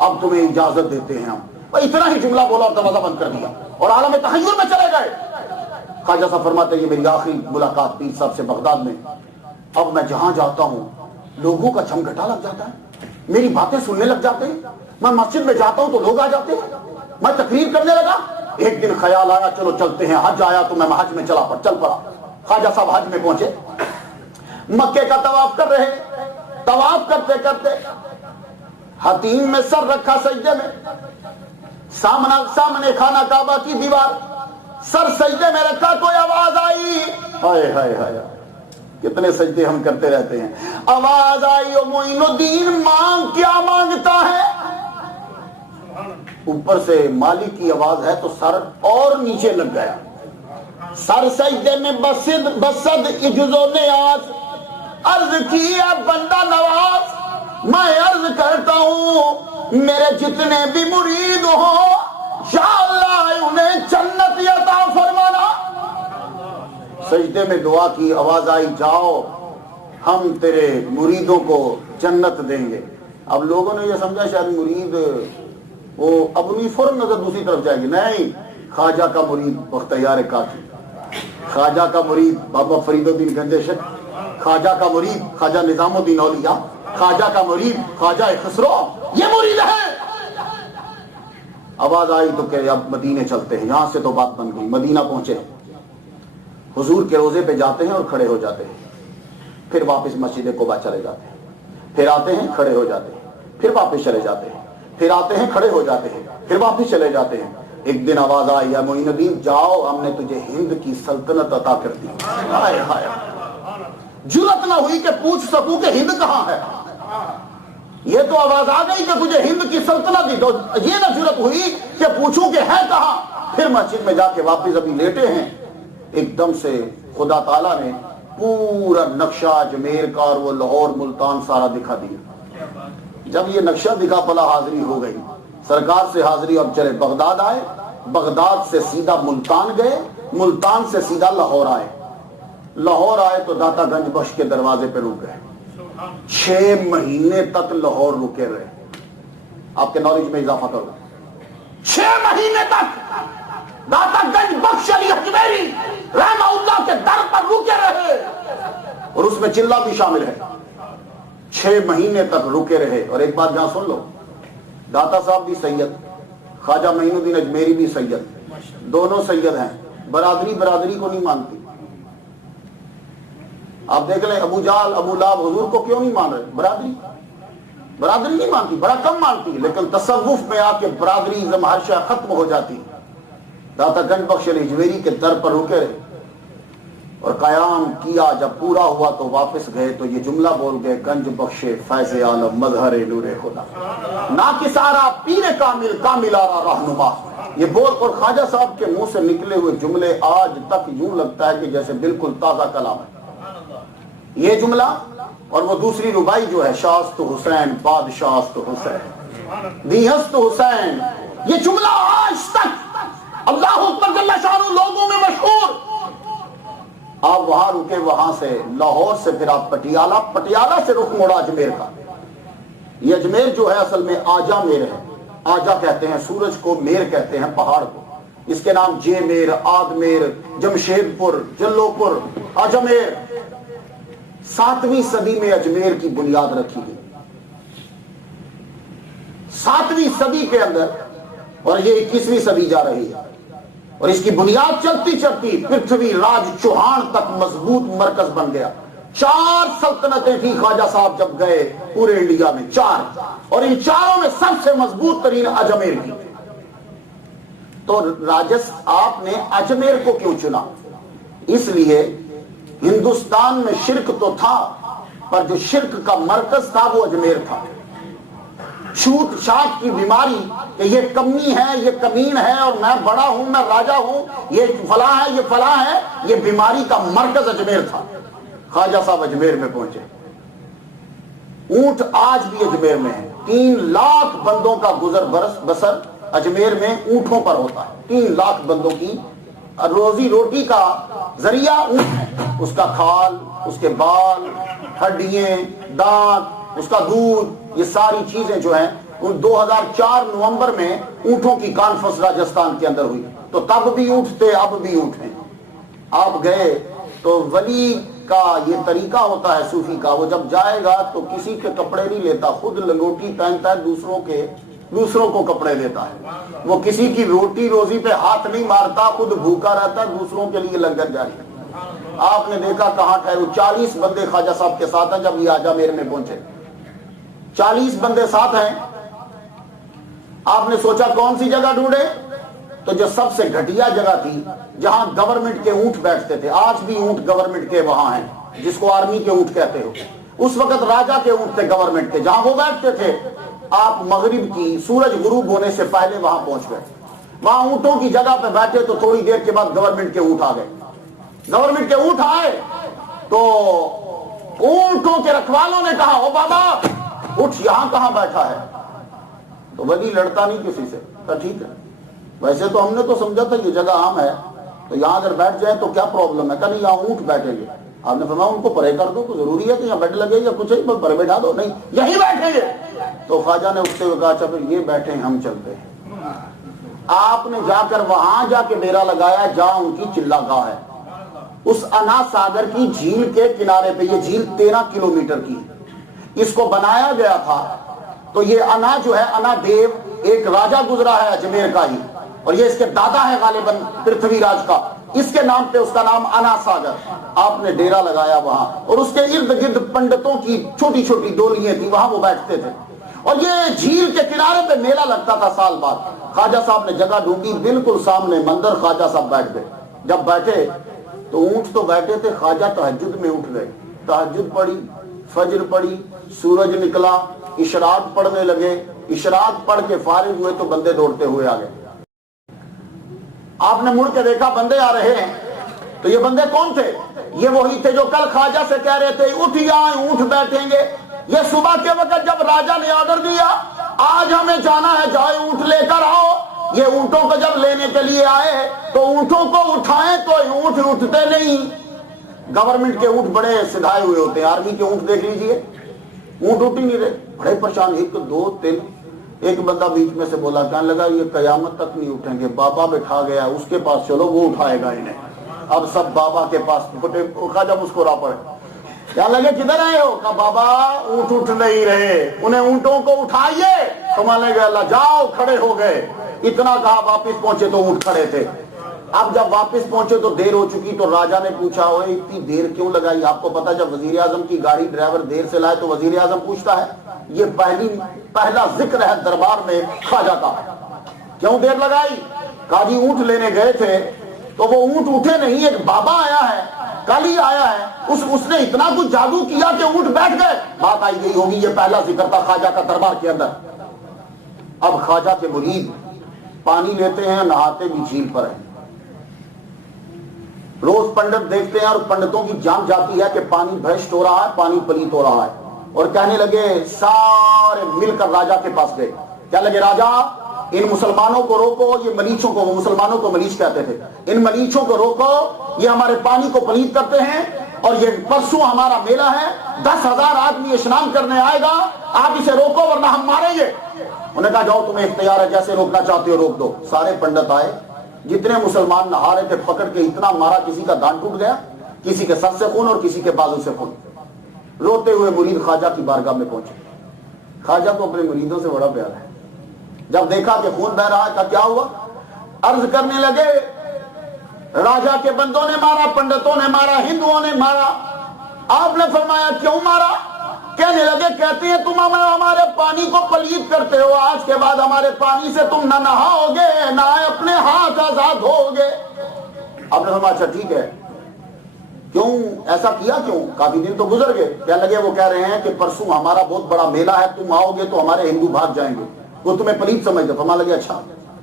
اب تمہیں اجازت دیتے ہیں ہم۔ اتنا ہی جملہ بولا اور دروازہ بند کر دیا اور عالم تحیر میں چلے گئے۔ خواجہ صاحب فرماتے ہیں یہ میری آخری ملاقات پیر صاحب سے بغداد میں، اب میں جہاں جاتا ہوں لوگوں کا جھمگھٹا لگ جاتا ہے، میری باتیں سننے لگ جاتے ہیں، میں مسجد میں جاتا ہوں تو لوگ آ جاتے ہیں، میں تقریر کرنے لگا۔ ایک دن خیال آیا چلو چلتے ہیں، حج آیا تو میں حج میں چل پڑا۔ خواجہ صاحب حج میں پہنچے، مکے کا طواف کر رہے، طواف کرتے کرتے حتیم میں سر رکھا سجدے میں، سامنے خانہ کعبہ کی دیوار، سر سجدے میں رکھا، کوئی آواز آئی، ہائے ہائے ہائے کتنے سجدے ہم کرتے رہتے ہیں، آواز آئی او معین الدین مانگ، کیا مانگتا ہے؟ اوپر سے مالک کی آواز ہے تو سر اور نیچے لگ گیا، سر سجدے میں بسد عجز و نیاز، عرض کی ہے بندہ نواز، میں عرض کرتا ہوں میرے جتنے بھی مرید ہو یا اللہ انہیں جنت عطا فرمانا۔ سجدے میں دعا کی، آواز آئی جاؤ ہم تیرے مریدوں کو جنت دیں گے۔ اب لوگوں نے یہ سمجھا شاید مرید وہ اپنی فوراً نظر دوسری طرف جائے گی، نہیں، خواجہ کا مرید بختیار کافی، خواجہ کا مرید بابا فرید الدین گنجشک، خواجہ کا مرید خواجہ نظام الدین اولیاء، خواجہ کا مرید خواجہ خسرو، یہ مرید ہے۔ آواز آئی تو کہ اب مدینے چلتے ہیں، یہاں سے تو بات بن گئی۔ مدینہ پہنچے، حضور کے روزے پہ جاتے ہیں اور کھڑے ہو جاتے ہیں، پھر واپس مسجد قباء چلے جاتے ہیں، پھر آتے ہیں کھڑے ہو جاتے ہیں، پھر واپس چلے جاتے ہیں، پھر آتے ہیں کھڑے ہو جاتے ہیں، پھر واپس چلے جاتے ہیں۔ ایک دن آواز آئی یا معین الدین جاؤ ہم نے تجھے ہند کی سلطنت عطا کر دی۔ ہائے ہائے، جرأت نہ ہوئی کہ پوچھ سکوں کہ ہند کہاں ہے، یہ تو آواز آ گئی کہ تجھے ہند کی سلطنت دی، تو یہ نہ جرأت ہوئی کہ پوچھوں کہ ہے کہاں۔ پھر مسجد میں جا کے واپس ابھی لیٹے ہیں، ایک دم سے خدا تعالیٰ نے پورا نقشہ اجمیر کا اور وہ لاہور ملتان سارا دکھا دیا۔ جب یہ نقشہ دکھا پلا حاضری ہو گئی، سرکار سے حاضری، اب چلے بغداد آئے، بغداد سے سیدھا ملتان گئے، ملتان سے سیدھا لاہور آئے، لاہور آئے تو داتا گنج بخش کے دروازے پہ رک گئے، 6 مہینے تک لاہور رکے رہے۔ آپ کے نالج میں اضافہ کرو، 6 مہینے تک داتا گنج بخش علی اجمیری رحمہ اللہ کے در پر رکے رہے، اور اس میں چلہ بھی شامل ہے۔ 6 مہینے تک رکے رہے۔ اور ایک بات جہاں سن لو، داتا صاحب بھی سید، خواجہ معین الدین اجمیری بھی سید، دونوں سید ہیں، برادری برادری کو نہیں مانتی۔ آپ دیکھ لیں ابو جہل ابو لہب حضور کو کیوں نہیں مان رہے؟ برادری نہیں مانتی، بڑا کم مانتی، لیکن تصوف میں آ کے برادری ازم ہر شے ختم ہو جاتی۔ داتا گنج بخش اجمیری کے در پر رکے رہے اور قیام کیا، جب پورا ہوا تو واپس گئے تو یہ جملہ بول گئے، گنج بخش فیض عالم مظہر نور خدا، ناکسارا پیر کامل کاملارا رہنما، یہ بول اور خواجہ صاحب کے منہ سے نکلے ہوئے جملے آج تک یوں لگتا ہے کہ جیسے بالکل تازہ کلام ہے یہ جملہ۔ اور وہ دوسری ربائی جو ہے شاست حسین بادشاست حسین دیہست حسین، یہ جملہ آج تک اللہ اکبر جل شانہ لوگوں میں مشہور۔ آپ وہاں رکے، وہاں سے لاہور سے پھر آپ پٹیالہ سے رخ موڑا اجمیر کا۔ یہ اجمیر جو ہے اصل میں آجا میر ہے، آجا کہتے ہیں سورج کو، میر کہتے ہیں پہاڑ کو، اس کے نام جے میر، آد میر، جمشید پور، جلو پور، اجمیر۔ 7ویں صدی میں اجمیر کی بنیاد رکھی گئی، 7ویں صدی کے اندر، اور یہ 21ویں صدی جا رہی ہے، اور اس کی بنیاد چلتی چلتی پرتھوی راج چوہان تک مضبوط مرکز بن گیا۔ 4 سلطنتیں تھی خواجہ صاحب جب گئے پورے انڈیا میں، 4، اور ان 4 میں سب سے مضبوط ترین اجمیر کی۔ تو آپ نے اجمیر کو کیوں چنا؟ اس لیے ہندوستان میں شرک تو تھا، پر جو شرک کا مرکز تھا وہ اجمیر تھا۔ چھوٹ چھاٹ کی بیماری کہ یہ کمی ہے، یہ کمین ہے، اور میں بڑا ہوں، میں راجہ ہوں، یہ فلاں ہے، یہ فلاں ہے، یہ بیماری کا مرکز اجمیر تھا۔ خواجہ صاحب اجمیر میں پہنچے، اونٹ آج بھی اجمیر میں ہے، 3 لاکھ بندوں کا گزر بسر اجمیر میں اونٹوں پر ہوتا ہے۔ 3 لاکھ بندوں کی روزی روٹی کا ذریعہ اونٹ ہے، اس کا کھال، اس کے بال، ہڈیاں، دانت، اس کا دودھ، یہ ساری چیزیں جو ہیں۔ 2004 نومبر میں اونٹوں کی کانفرنس راجستھان کے اندر ہوئی، تو تب بھی اونٹ تھے، اب بھی اونٹ ہیں۔ آپ گئے تو ولی کا یہ طریقہ ہوتا ہے صوفی کا، وہ جب جائے گا تو کسی کے کپڑے نہیں لیتا، خود لنگوٹی پہنتا ہے، دوسروں کو کپڑے دیتا ہے۔ وہ کسی کی روٹی روزی پہ ہاتھ نہیں مارتا، خود بھوکا رہتا ہے، دوسروں کے لیے لنگر جاری ہے۔ آپ نے دیکھا کہاں ٹھہرو، 40 بندے خواجہ صاحب کے ساتھ ہیں۔ جب یہ آجا میر میں پہنچے 40 بندے ساتھ ہیں، آپ نے سوچا کون سی جگہ ڈھونڈے؟ تو جو سب سے گھٹیا جگہ تھی جہاں گورنمنٹ کے اونٹ بیٹھتے تھے، آج بھی اونٹ گورنمنٹ کے وہاں ہیں، جس کو آرمی کے اونٹ کہتے ہو، اس وقت راجا کے اونٹ تھے گورنمنٹ کے، جہاں وہ بیٹھتے تھے۔ آپ مغرب کی سورج غروب ہونے سے پہلے وہاں پہنچ گئے، وہاں اونٹوں کی جگہ پہ بیٹھے تو تھوڑی دیر کے بعد گورنمنٹ کے اونٹ آ گئے۔ گورنمنٹ کے اونٹ آئے تو اونٹوں کے رکھوالوں نے کہا، او بابا اٹھ، یہاں کہاں بیٹھا ہے؟ تو ولی لڑتا نہیں کسی سے، کہا ٹھیک ہے، ویسے تو ہم نے تو سمجھا تھا یہ جگہ عام ہے، تو یہاں اگر بیٹھ جائیں تو کیا پرابلم ہے؟ کہا نہیں، یہاں اونٹ بیٹھیں گے۔ آپ نے فرمایا ان کو پرے کر دو، تو ضروری ہے کہ یہاں بیٹھ لگے یا کچھ ہے، پرے بیٹھا دو، نہیں یہیں بیٹھیں گے۔ تو خواجہ نے اٹھتے ہوئے کہا اچھا پھر یہ بیٹھیں، ہم چلتے ہیں۔ آپ نے جا کر وہاں جا کے ڈیرا لگایا جہاں ان کی چلہ گاہ ہے، اس انا ساگر کی جھیل کے کنارے پہ۔ یہ جھیل 13 کلومیٹر کی، اس کو بنایا گیا تھا۔ تو یہ انا جو ہے، انا دیو ایک راجہ گزرا ہے اجمیر کا ہی، اور یہ اس کے دادا ہے غالباً پرتھوی راج کا، اس کے نام پہ اس کا نام انا ساگر۔ آپ نے ڈیرا لگایا وہاں، اور اس کے ارد گرد پنڈتوں کی چھوٹی چھوٹی ڈولیاں تھیں، وہاں وہ بیٹھتے تھے، اور یہ جھیل کے کنارے پہ میلہ لگتا تھا سال بعد۔ خواجہ صاحب نے جگہ ڈھونڈی، بالکل سامنے مندر، خواجہ صاحب بیٹھ گئے۔ جب بیٹھے تو اونٹ تو بیٹھے تھے، خواجہ تہجد میں اٹھ گئے، تہجد پڑھی، فجر پڑھی، سورج نکلا، اشراق پڑھنے لگے۔ اشراق پڑھ کے فارغ ہوئے تو بندے دوڑتے ہوئے آ گئے۔ آپ نے مڑ کے دیکھا بندے آ رہے ہیں، تو یہ بندے کون تھے؟ یہ وہی تھے جو کل خواجہ سے کہہ رہے تھے اٹھ یہاں اونٹ بیٹھیں گے۔ یہ صبح کے وقت جب راجہ نے آرڈر دیا آج ہمیں جانا ہے، جائے اونٹ لے کر آؤ، یہ اونٹوں کو جب لینے کے لیے آئے تو اونٹوں کو اٹھائیں تو اونٹ اٹھتے نہیں۔ گورنمنٹ کے اونٹ بڑے سدھائے ہوئے ہوتے ہیں، آرمی کے اونٹ دیکھ لیجئے، اونٹ اٹھ ہی نہیں رہے، بڑے پریشان۔ 1 2 3 ایک بندہ بیچ میں سے بولا، کہنے لگا یہ قیامت تک نہیں اٹھیں گے، بابا بٹھا گیا اس کے پاس چلو، وہ اٹھائے گا انہیں۔ اب سب بابا کے پاس خواجہ مسکرا پڑے، کیا لگے کدھر آئے ہو؟ کہا بابا اونٹ اٹھ نہیں رہے، انہیں اونٹوں کو اٹھائیے۔ تو مانے گئے اللہ، جاؤ، کھڑے ہو گئے۔ اتنا کہا، واپس پہنچے تو اونٹ کھڑے تھے۔ اب جب واپس پہنچے تو دیر ہو چکی، تو راجا نے پوچھا اوے اتنی دیر کیوں لگائی؟ آپ کو پتا جب وزیر اعظم کی گاڑی ڈرائیور دیر سے لائے تو وزیر اعظم پوچھتا ہے، یہ پہلا ذکر ہے دربار میں خواجہ کا، کیوں دیر لگائی؟ کہا جی اونٹ لینے گئے تھے تو وہ اونٹ اٹھے نہیں، ایک بابا آیا ہے، کل ہی آیا ہے، اس نے اتنا کچھ جادو کیا کہ اونٹ بیٹھ گئے۔ بات آئی گئی ہوگی، یہ پہلا ذکر تھا خواجہ کا دربار کے اندر۔ اب خواجہ کے مرید پانی لیتے ہیں، نہاتے بھی جھیل پر ہیں، روز پنڈت دیکھتے ہیں اور پنڈتوں کی جان جاتی ہے کہ پانی بھرشٹ ہو رہا ہے، پانی پلیت ہو رہا ہے، اور کہنے لگے، سارے مل کر راجا کے پاس گئے، کیا لگے راجا ان مسلمانوں کو روکو، یہ ملیچوں کو، وہ مسلمانوں کو ملیچ کہتے تھے، ان ملیچوں کو روکو، یہ ہمارے پانی کو پلیت کرتے ہیں، اور یہ پرسوں ہمارا میلہ ہے، 10,000 آدمی اسنان کرنے آئے گا، آپ اسے روکو ورنہ ہم ماریں گے۔ انہوں نے کہا جاؤ تمہیں اختیار ہے، جیسے روکنا چاہتے ہو روک دو۔ سارے پنڈت آئے، جتنے مسلمان نہا رہے تھے پکڑ کے اتنا مارا، کسی کا دان ٹوٹ گیا، کسی کے سر سے خون اور کسی کے بازو سے خون۔ روتے ہوئے مرید خواجہ کی بارگاہ میں پہنچے۔ خواجہ کو اپنے مریدوں سے بڑا پیار ہے، جب دیکھا کہ خون بہ رہا ہے تو کیا ہوا؟ عرض کرنے لگے، راجا کے بندوں نے مارا، پنڈتوں نے مارا، ہندوؤں نے مارا۔ آپ نے فرمایا کیوں مارا؟ کہنے لگے، کہتے ہیں تم ہمارے پانی کو پلیت کرتے ہو، آج کے بعد ہمارے پانی سے تم نہ نہاؤ گے نہ اپنے ہاتھ آزاد ہوگے۔ آپ نے فرمایا اچھا ٹھیک ہے، کیوں ایسا کیا کیوں؟ کافی دن تو گزر گئے۔ کہنے لگے، وہ کہہ رہے ہیں کہ پرسوں ہمارا بہت بڑا میلہ ہے، تم آؤ گے تو ہمارے ہندو بھاگ جائیں گے، وہ تمہیں پلیت سمجھتے۔ فرمانے لگے اچھا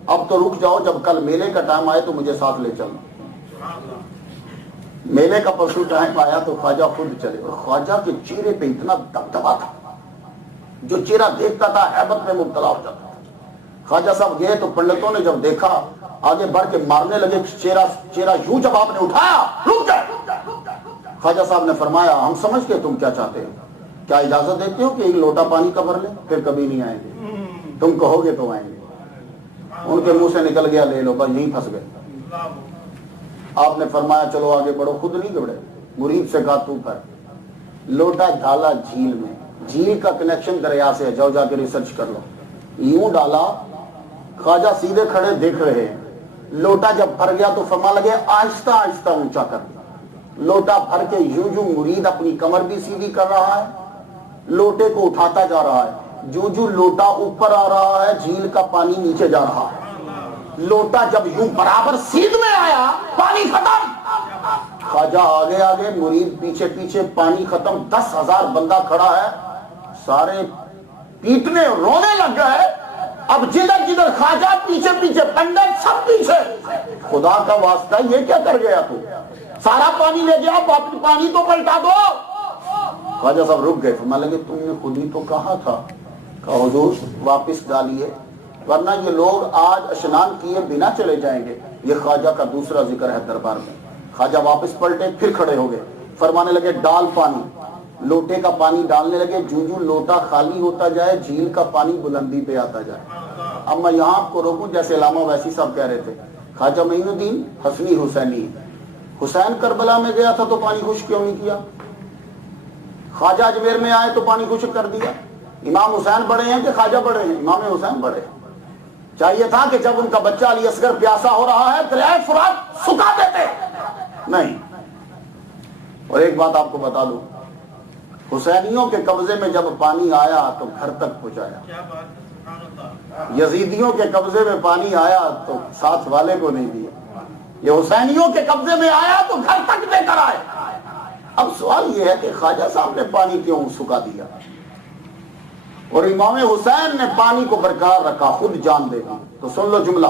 اب تو رک جاؤ، جب کل میلے کا ٹائم آئے تو مجھے ساتھ لے چلو۔ میلے کا پرسوں ٹائم آیا تو خواجہ خود چلے، اور خواجہ کے چہرے پہ اتنا دبدبا تھا، جو چہرہ دیکھتا تھا ہیبت میں مبتلا ہو جاتا تھا۔ خواجہ صاحب گئے تو پنڈتوں نے جب دیکھا آگے بڑھ کے مارنے لگے، چہرہ یوں جب آپ نے اٹھایا رک گئے۔ خواجہ صاحب نے فرمایا ہم سمجھ کے تم کیا چاہتے ہو، کیا اجازت دیتے ہو کہ ایک لوٹا پانی کا بھر لیں؟ پھر کبھی نہیں آئیں گے، تم کہو گے تو آئیں گے۔ ان کے منہ سے نکل گیا لے لو، بس یہیں پھنس گئے۔ آپ نے فرمایا چلو آگے بڑھو، خود نہیں گھبرے، مرید سے کہا تو پر لوٹا ڈالا جھیل میں، جھیل کا کنیکشن دریا سے ہے، جاؤ جا کے ریسرچ کر لو، یوں ڈالا۔ خواجہ سیدھے کھڑے دیکھ رہے ہیں، لوٹا جب بھر گیا تو فرما لگے آہستہ آہستہ اونچا کر دیا۔ لوٹا بھر کے یوں جو مرید اپنی کمر بھی سیدھی کر رہا ہے، لوٹے کو اٹھاتا جا رہا ہے، جو لوٹا اوپر آ رہا ہے جھیل کا پانی نیچے جا رہا ہے۔ لوٹا جب یوں برابر سیدھ میں آیا پانی ختم، خواجہ آگے آگے مرید پیچھے پیچھے، پانی ختم۔ 10,000 بندہ کھڑا ہے، سارے پیٹنے رونے لگ گئے۔ اب جدھر جدھر خواجہ پیچھے پیچھے، پنڈت سب پیچھے۔ خدا کا واسطہ یہ کیا کر گیا تو؟ سارا پانی لے گیا، پانی تو پلٹا دو۔ خواجہ صاحب رک گئے، فرمانے لگے تم نے خود ہی تو کہا تھا۔ کہا حضور واپس ڈالیے ورنہ یہ لوگ آج اشنان کیے بنا چلے جائیں گے۔ یہ خواجہ کا دوسرا ذکر ہے دربار میں۔ خواجہ واپس پلٹے، پھر کھڑے ہو گئے، فرمانے لگے ڈال پانی۔ لوٹے کا پانی ڈالنے لگے، جو لوٹا خالی ہوتا جائے جھیل کا پانی بلندی پہ آتا جائے۔ اب میں یہاں آپ کو روکوں، جیسے علامہ ویسی صاحب کہہ رہے تھے، خواجہ معین الدین حسنی حسینی، حسین کربلا میں گیا تھا تو پانی خشک کیوں نہیں کیا؟ خواجہ اجمیر میں آئے تو پانی خشک کر دیا۔ امام حسین بڑے ہیں کہ خواجہ بڑے ہیں؟ امام حسین بڑے ہیں۔ چاہیے تھا کہ جب ان کا بچہ علی اصغر پیاسا ہو رہا ہے دریائے فرات سکھا دیتے، نہیں۔ اور ایک بات آپ کو بتا دوں، حسینیوں کے قبضے میں جب پانی آیا تو گھر تک پہنچایا، یزیدیوں کے قبضے میں پانی آیا تو ساتھ والے کو نہیں دیا، یہ حسینیوں کے قبضے میں آیا تو گھر تک لے کر آئے۔ اب سوال یہ ہے کہ خواجہ صاحب نے پانی کیوں سکھا دیا اور امام حسین نے پانی کو برقرار رکھا، خود جان دے دی؟ تو سن لو جملہ،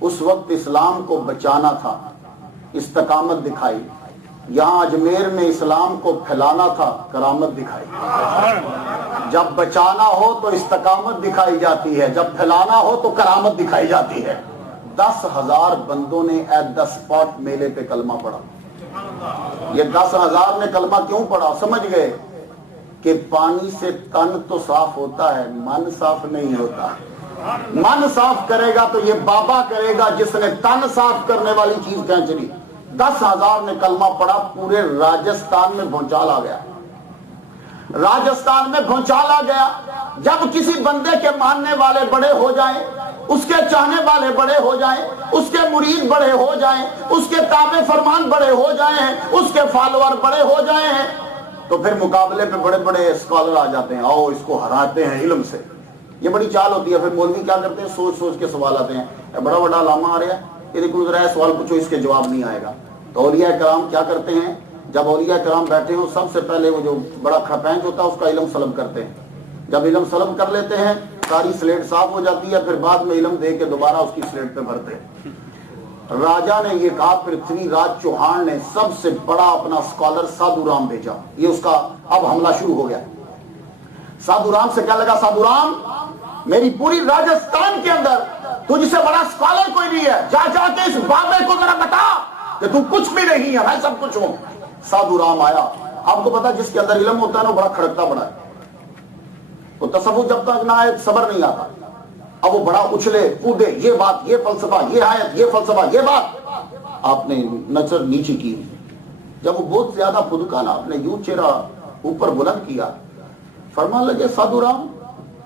اس وقت اسلام کو بچانا تھا، استقامت دکھائی۔ یہاں اجمیر میں اسلام کو پھیلانا تھا، کرامت دکھائی۔ جب بچانا ہو تو استقامت دکھائی جاتی ہے، جب پھیلانا ہو تو کرامت دکھائی جاتی ہے۔ 10,000 بندوں نے ایٹ دا اسپاٹ میلے پہ کلمہ پڑھا۔ یہ 10,000 نے کلمہ کیوں پڑھا؟ سمجھ گئے کہ پانی سے تن تو صاف ہوتا ہے، من صاف نہیں ہوتا۔ من صاف کرے گا تو یہ بابا کرے گا جس نے تن صاف کرنے والی چیز کھینچ لی۔ 10,000 نے کلمہ پڑھا، پورے راجستھان میں بھونچال آ گیا۔ راجستھان میں بھونچال آ گیا. جب کسی بندے کے ماننے والے بڑے ہو جائیں، اس کے چاہنے والے بڑے ہو جائیں، اس کے مرید بڑے ہو جائیں، اس کے تابع فرمان بڑے ہو جائیں، اس کے فالوور بڑے ہو جائیں، تو پھر مقابلے پہ بڑے بڑے اسکالر آ جاتے ہیں، آؤ اس کو ہراتے ہیں علم سے. یہ بڑی چال ہوتی ہے. پھر مولوی کیا کرتے ہیں، سوچ سوچ کے سوال آتے ہیں. بڑا بڑا علامہ آ رہا ہے، یہ دیکھو ذرا سوال پوچھو، اس کے جواب نہیں آئے گا. تو اولیاء کرام کیا کرتے ہیں، جب اولیاء کرام بیٹھے ہوں سب سے پہلے وہ جو بڑا کھپینچ ہوتا ہے اس کا علم سلب کرتے ہیں. جب علم سلب کر لیتے ہیں ساری سلیٹ صاف ہو جاتی ہے، پھر بعد میں علم دے کے دوبارہ اس کی سلیٹ پہ بھرتے ہیں. راجا نے یہ کہا، پرتھوی راج چوہان نے سب سے بڑا اپنا اسکالر سادھو رام بھیجا. یہ اس کا اب حملہ شروع ہو گیا. سادھو رام سے کہنے لگا، سادھو رام میری پوری راجستھان کے اندر تجھ سے بڑا اسکالر کوئی نہیں ہے، جا جا کے اس بابے کو ذرا بتا کہ تو کچھ بھی نہیں ہے، میں سب کچھ ہوں. سادھو رام آیا. آپ کو پتا جس کے اندر علم ہوتا ہے نا بڑا کھڑکتا بڑا ہے. وہ تصوف جب تک نہ آئے صبر نہیں آتا. اب وہ بڑا اچھلے کودے، یہ بات، یہ فلسفہ، یہ آیت، یہ فلسفہ، یہ بات. آپ نے نظر نیچے کی. جب وہ بہت زیادہ پھدکا نا، آپ نے یوں چہرہ اوپر بلند کیا، فرمان لگے، سادھو رام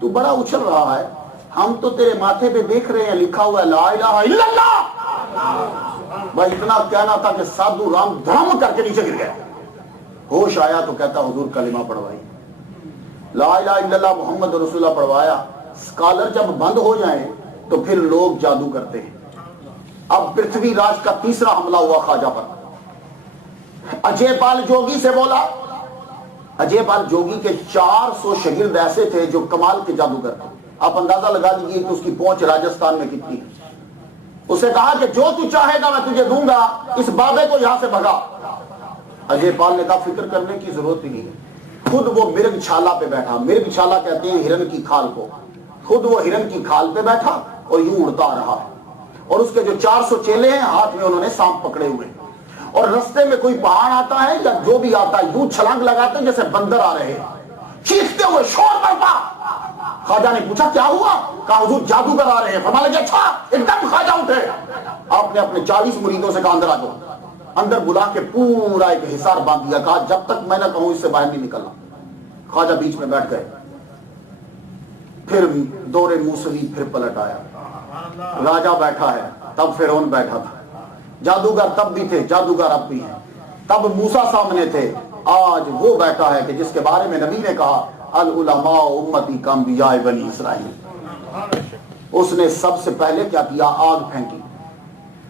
تو بڑا اچھل رہا ہے، ہم تو تیرے ماتھے پہ دیکھ رہے ہیں لکھا ہوا ہے لا الہ الا اللہ. بھائی اتنا کہنا تھا کہ سادھو رام دھڑم کر کے نیچے گر گیا. ہوش آیا تو کہتا، حضور کلمہ پڑھوائی، لا الہ الا اللہ محمد رسول اللہ پڑھوایا. اسکالر جب بند ہو جائیں تو پھر لوگ جادو کرتے ہیں. اب پرتھوی راج کا تیسرا حملہ ہوا خواجہ پر. اجے پال جوگی سے بولا. اجے پال جوگی کے 400 شاگرد ایسے تھے جو کمال کے جادوگر تھے. آپ اندازہ لگا لیجیے کہ اس کی پہنچ راجستھان میں کتنی ہے. اسے کہا کہ جو تو چاہے گا میں تجھے دوں گا، اس بابے کو یہاں سے بھگا. اجے پال نے کہا فکر کرنے کی ضرورت ہی نہیں ہے. خود وہ مرگ چھالا پہ بیٹھا. مرگ چھالا کہتے ہیں ہرن کی کھال کو. خود وہ ہرن کی کھال پہ بیٹھا اور یوں اڑتا رہا. اور اس کے جو 400 چیلے ہیں ہاتھ میں انہوں نے سانپ پکڑے ہوئے. اور رستے میں کوئی پہاڑ آتا ہے یا جو بھی آتا ہے یوں چھلانگ لگاتے ہیں جیسے بندر آ رہے ہیں، چیختے ہوئے شور برپا. خواجہ نے پوچھا کیا ہوا؟ کہا حضور جادوگر آ رہے ہیں. فرمایا لگے اچھا. ایک دم خواجہ اٹھے. آپ نے اپنے 40 مریدوں سے کہا اندر آ جاؤ. اندر بلا کے پورا ایک حصار باندھ دیا. کہا جب تک میں نہ کہوں اس سے باہر نہیں نکلنا. خواجہ بیچ میں بیٹھ گئے. پھر دورے موسوی پھر پلٹ آیا. راجہ بیٹھا ہے، تب فرعون بیٹھا تھا. جادوگر تب بھی تھے، جادوگر اب بھی ہیں. تب موسیٰ سامنے تھے، آج وہ بیٹھا ہے کہ جس کے بارے میں نبی نے کہا العلماء امتی کانبیاء بنی اسرائیل. اس نے سب سے پہلے کیا کیا؟ آگ پھینکی.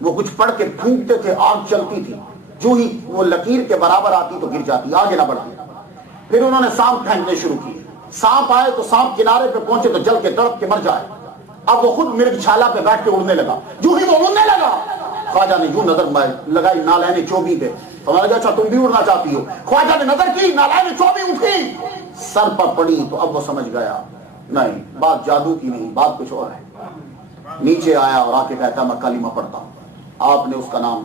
وہ کچھ پڑھ کے پھونکتے تھے، آگ چلتی تھی. جو ہی وہ لکیر کے برابر آتی تو گر جاتی، آگے نہ بڑھتی. پھر انہوں نے سانپ پھینکنے شروع کیے. سانپ آئے تو سانپ کنارے پہ پہنچے تو جل کے تڑپ کے مر جائے. اب وہ خود مرگ چھالا پہ بیٹھ کے اڑنے لگا. جو ہی وہ اڑنے لگا خواجہ نے یوں نظر لگائی نالین چوبی پہ. فرمایا لگا اچھا تم بھی اڑنا چاہتی ہو؟ خواجہ نے نظر کی، نالین چوبی اٹھی، سر پر پڑی. تو اب وہ سمجھ گیا نہیں، بات جادو کی نہیں، بات کچھ اور ہے. نیچے آیا اور آ کے کہتا میں کلمہ پڑھتا ہوں. آپ نے اس کا نام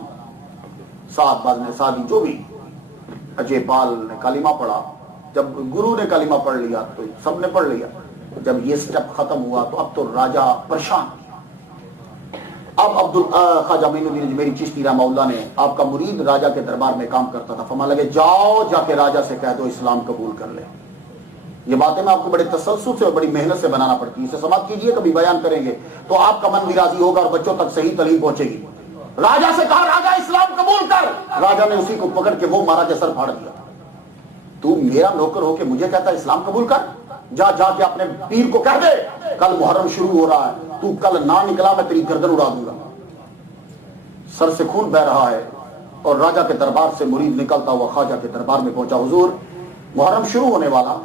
سعد بن سعدی جو بھی اجے پال نے کلمہ پڑھا. جب گرو نے کلمہ پڑھ لیا تو سب نے پڑھ لیا. جب یہ سٹیپ ختم ہوا تو اب تو راجہ پریشان. اب خواجہ معین الدین اجمیری چشتی رحمہ اللہ نے، آپ کا مرید راجہ کے دربار میں کام کرتا تھا، فرمانے لگے جاؤ جا کے راجہ سے کہہ دو اسلام قبول کر لے. یہ باتیں میں آپ کو بڑے تسلسل سے اور بڑی محنت سے بنانا پڑتی ہے. اسے سماعت کیجئے، کبھی بیان کریں گے تو آپ کا من بھی راضی ہوگا اور بچوں تک صحیح تعلیم پہنچے گی. راجہ سے کہا راجہ اسلام قبول کر. راجہ نے اسی کو پکڑ کے وہ مارا کے سر پھاڑ دیا. تو میرا نوکر ہو کے مجھے کہتا ہے اسلام قبول کر؟ جا جا کے اپنے پیر کو کہہ دے کل محرم شروع ہو رہا ہے، تو کل نہ نکلا میں تیری گردن اڑا دوں گا. سر سے خون بہ رہا ہے اور راجہ کے دربار سے مرید نکلتا ہوا خواجہ کے دربار میں پہنچا. حضور محرم شروع ہونے والا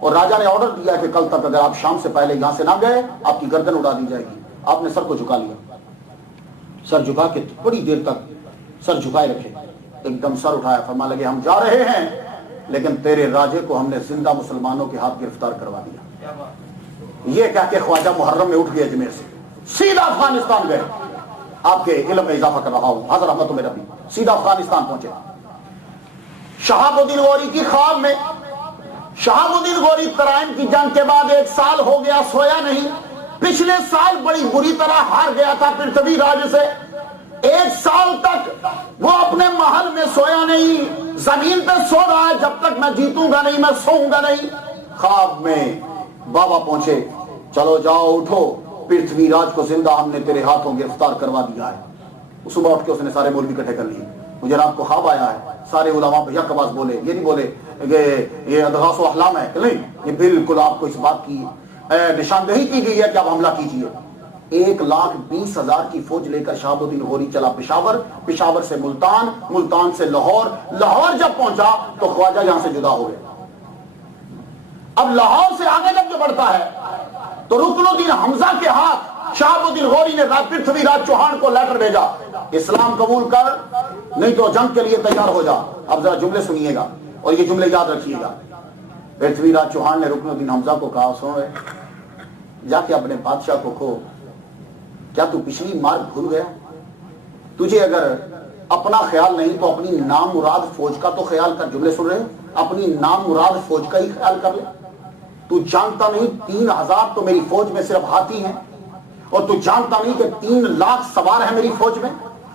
اور راجہ نے آرڈر دیا کہ کل تک اگر آپ شام سے پہلے یہاں سے نہ گئے آپ کی گردن اڑا دی جائے گی. آپ نے سر کو جھکا لیا. سر جھکا کے بڑی دیر تک سر جھکائے رکھے. ایک دم سر اٹھایا، فرمانے لگے ہم جا رہے ہیں لیکن تیرے راجے کو ہم نے زندہ مسلمانوں کے ہاتھ گرفتار کروا دیا. یہ کہہ کے خواجہ محرم میں اٹھ گئے اجمیر سے، سیدھا افغانستان گئے. آپ کے علم میں اضافہ کر رہا ہوں، حضرت رحمت میرا بھی سیدھا افغانستان پہنچے. شہاب الدین غوری کی خواب میں، شہاب الدین غوری ترائن کی جنگ کے بعد 1 سال ہو گیا سویا نہیں. پچھلے سال بڑی بری طرح ہار گیا تھا پرتھوی راج سے. 1 سال تک وہ اپنے محل میں سویا نہیں، زمین پہ سو رہا ہے، جب تک میں جیتوں گا نہیں میں سوؤں گا نہیں۔ خواب میں بابا پہنچے، چلو جاؤ اٹھو، پرتھوی راج کو زندہ ہم نے تیرے ہاتھوں گرفتار کروا دیا ہے۔ صبح اٹھ کے اس نے سارے مولوی اکٹھے کر لیے، مجھے رات کو خواب آیا ہے۔ سارے علماء پہ یک آواز بولے، یہ نہیں بولے کہ یہ اضغاث و احلام ہے، کہ نہیں، یہ بالکل آپ کو اس بات کی نشاندہی کی گئی ہے کہ اب حملہ کیجیے۔ 1,20,000 کی فوج لے کر شہاب الدین غوری چلا پشاور، پشاور سے ملتان، ملتان سے لاہور، لاہور جب پہنچا تو خواجہ یہاں سے جدا ہو گئے۔ اب لاہور سے آگے جب جو بڑھتا ہے تو رکن الدین حمزہ کے ہاتھ شہاب الدین غوری نے پرتھوی راج چوہان کو لیٹر بھیجا، اسلام قبول کر نہیں تو جنگ کے لیے تیار ہو جا۔ اب ذرا جملے سنیے گا اور یہ جملے یاد رکھیے گا۔ پرتھوی راج چوہان نے رکن الدین حمزہ کو کہا، سن رہے جا کے اپنے بادشاہ کو کہو، کیا تو پچھلی مار بھول گیا؟ تجھے اگر اپنا خیال نہیں تو اپنی نام مراد فوج کا تو خیال کر۔ جملے سن رہے ہیں، اپنی نام مراد فوج کا ہی خیال کر لے۔ تو جانتا نہیں 3,000 تو میری فوج میں صرف ہاتھی ہیں، اور تو جانتا نہیں کہ 3 لاکھ سوار ہیں میری فوج میں،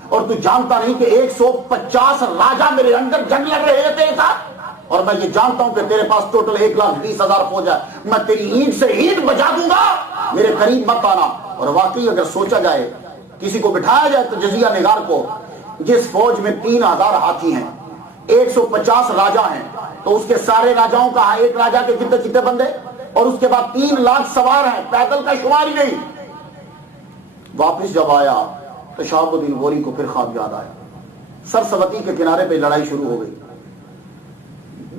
اور تو جانتا نہیں کہ 150 راجا میرے اندر جنگ لڑ رہے تھے ساتھ، اور میں یہ جانتا ہوں کہ تیرے پاس ٹوٹل 1,20,000 فوج ہے، میں تیری اینٹ سے اینٹ بجا دوں گا، میرے قریب مت آنا۔ اور واقعی اگر سوچا جائے، کسی کو بٹھایا جائے تو جزیہ نگار کو، جس فوج میں 3,000 ہاتھی ہیں، 150 راجا ہیں، تو اس کے سارے راجاؤں کا ایک راجا کے کتنے کتنے بندے، اور اس کے بعد 3 لاکھ سوار ہیں، پیدل کا شمار ہی نہیں۔ واپس جب آیا تو شہاب الدین غوری کو پھر خواب یاد آیا۔ سرسوتی کے کنارے پہ لڑائی شروع ہو گئی،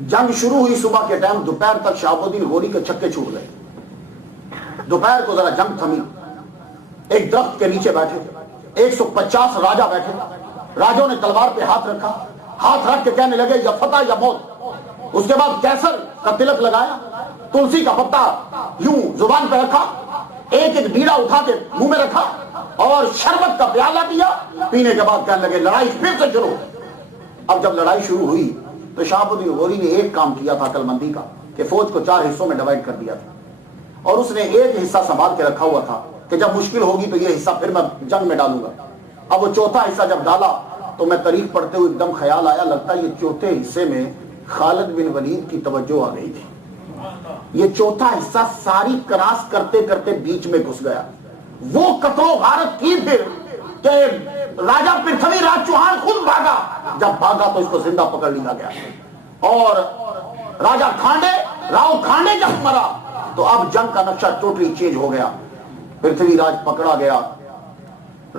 جنگ شروع ہوئی صبح کے ٹائم، دوپہر تک شہاب الدین غوری کے چھکے چھوٹ گئے۔ دوپہر کو ذرا جنگ تھمی، ایک درخت کے نیچے بیٹھے، 150 راجا بیٹھے، راجوں نے تلوار پہ ہاتھ رکھا، ہاتھ رکھ کے کہنے لگے یا فتح یا موت۔ اس کے بعد کیسر کا تلک لگایا، تلسی کا پتا یوں زبان پہ رکھا، ایک ایک بیڑا اٹھا کے منہ میں رکھا اور شربت کا پیالہ دیا، پینے کے بعد کہنے لگے لڑائی پھر سے شروع۔ اب جب لڑائی شروع ہوئی تو شہاب الدین غوری نے ایک کام کیا تھا عقل مندی کا، کہ فوج کو 4 حصوں میں ڈیوائڈ کر دیا تھا، اور اس نے ایک حصہ سنبھال کے رکھا ہوا تھا کہ جب مشکل ہوگی تو یہ حصہ پھر میں جنگ میں ڈالوں گا۔ اب وہ چوتھا حصہ جب ڈالا تو میں تاریخ پڑھتے ہوئے ایک دم خیال آیا، لگتا ہے یہ چوتھے حصے میں خالد بن ولید کی توجہ آ گئی تھی۔ یہ چوتھا حصہ ساری کراس کرتے کرتے بیچ میں گھس گیا۔ وہ قتل و غارت کی پھر کہ راجہ پرتھوی راج چوہان خود بھاگا، جب بھاگا تو اس کو زندہ پکڑ لیا گیا، اور راجہ کھانڈے، راؤ کھانڈے جب مرا تو اب جنگ کا نقشہ ٹوٹلی چینج ہو گیا۔ پرتھوی راج پکڑا گیا،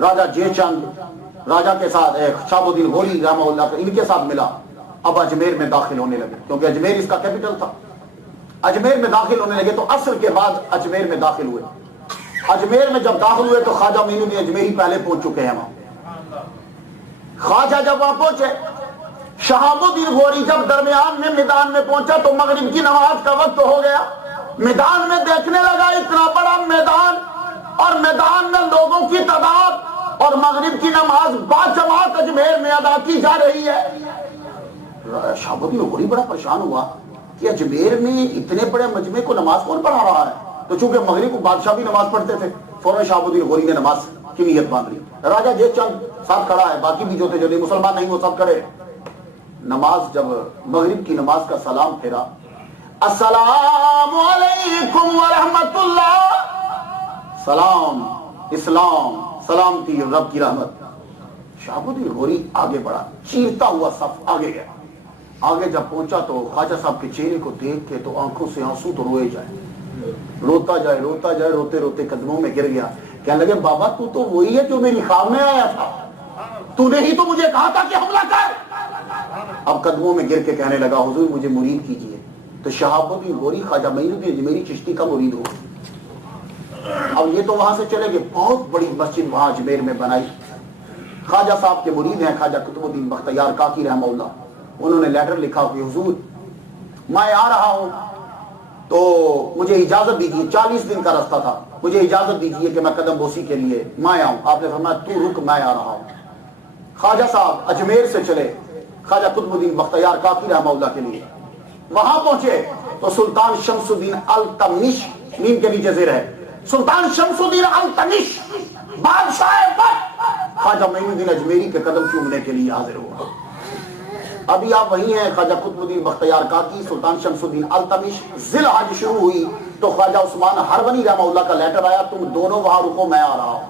راجہ جے چند راجہ کے ساتھ شہاب الدین غوری رحمہ اللہ ان کے ساتھ ملا۔ اب اجمیر میں داخل ہونے لگے، کیونکہ اجمیر اس کا کیپٹل تھا۔ اجمیر میں داخل ہونے لگے تو عصر کے بعد اجمیر میں داخل ہوئے۔ اجمیر میں جب داخل ہوئے تو خواجہ معین الدین اجمیری پہلے پہنچ چکے ہیں وہاں۔ خواجہ جب وہاں پہنچے، شہاب الدین غوری جب درمیان میں میدان میں پہنچا تو مغرب کی نماز کا وقت ہو گیا۔ میدان میں دیکھنے لگا، اتنا بڑا میدان اور میدان میں لوگوں کی تعداد، اور مغرب کی نماز باجماعت اجمیر میں ادا کی جا رہی ہے۔ شہاب الدین غوری بڑا پریشان ہوا کہ اجمیر میں اتنے بڑے مجمع کو نماز کون پڑھا رہا ہے؟ تو چونکہ مغرب کو بادشاہ بھی نماز پڑھتے تھے، فوراً شہاب الدین غوری نے نماز کی نیت باندھ لی۔ راجہ جے چند ساتھ کھڑا ہے، باقی بھی جو تھے جو نہیں مسلمان نہیں وہ سب کھڑے۔ نماز جب مغرب کی نماز کا سلام پھیرا، السلام علیکم ورحمت اللہ، سلام اسلام سلامتی رب کی رحمت۔ شہاب الدین غوری آگے بڑھا، چیرتا ہوا صف آگے گیا۔ آگے جب پہنچا تو خواجہ صاحب کے چہرے کو دیکھ کے تو آنکھوں سے آنسو تو روئے جائے، روتا جائے روتا جائے، روتے روتے قدموں میں گر گیا۔ کہنے لگے بابا تو تو وہی ہے جو میری خواب میں آیا تھا، تو نے ہی تو مجھے کہا تھا کہ حملہ کر۔ اب قدموں میں گر کے کہنے لگا حضور مجھے مرید کیجئے۔ تو شہاب الدین غوری خواجہ معین الدین اجمیری چشتی کا مرید ہو۔ اب یہ تو وہاں سے چلے گئے، بہت بڑی مسجد وہاں اجمیر میں بنائی۔ خواجہ صاحب کے مرید ہیں خواجہ قطب الدین بختیار کاکی رحمہ اللہ، انہوں نے لیٹر لکھا کہ حضور میں آ رہا ہوں تو مجھے اجازت دیجیے، 40 دن کا راستہ تھا، مجھے اجازت دیجیے کہ میں قدم بوسی کے لیے میں آؤں۔ آپ نے فرمایا تو رک، میں آ رہا ہوں۔ خواجہ صاحب اجمیر سے چلے خواجہ قطب الدین بختیار کاکی رحمہ اللہ کے لیے، وہاں پہنچے تو سلطان شمس الدین التمش، نیم کے نیچے زیر ہے، سلطان شمس الدین التمش بادشاہ وقت خواجہ معین الدین اجمیری کے قدم چومنے کے لیے حاضر ہوا۔ ابھی آپ وہی ہیں خواجہ قطب الدین بختیار کاکی، سلطان شمس الدین التمش، ذی الحج شروع ہوئی تو خواجہ عثمان ہرونی رحمہ اللہ کا لیٹر آیا، تم دونوں وہاں رکو میں آ رہا ہوں۔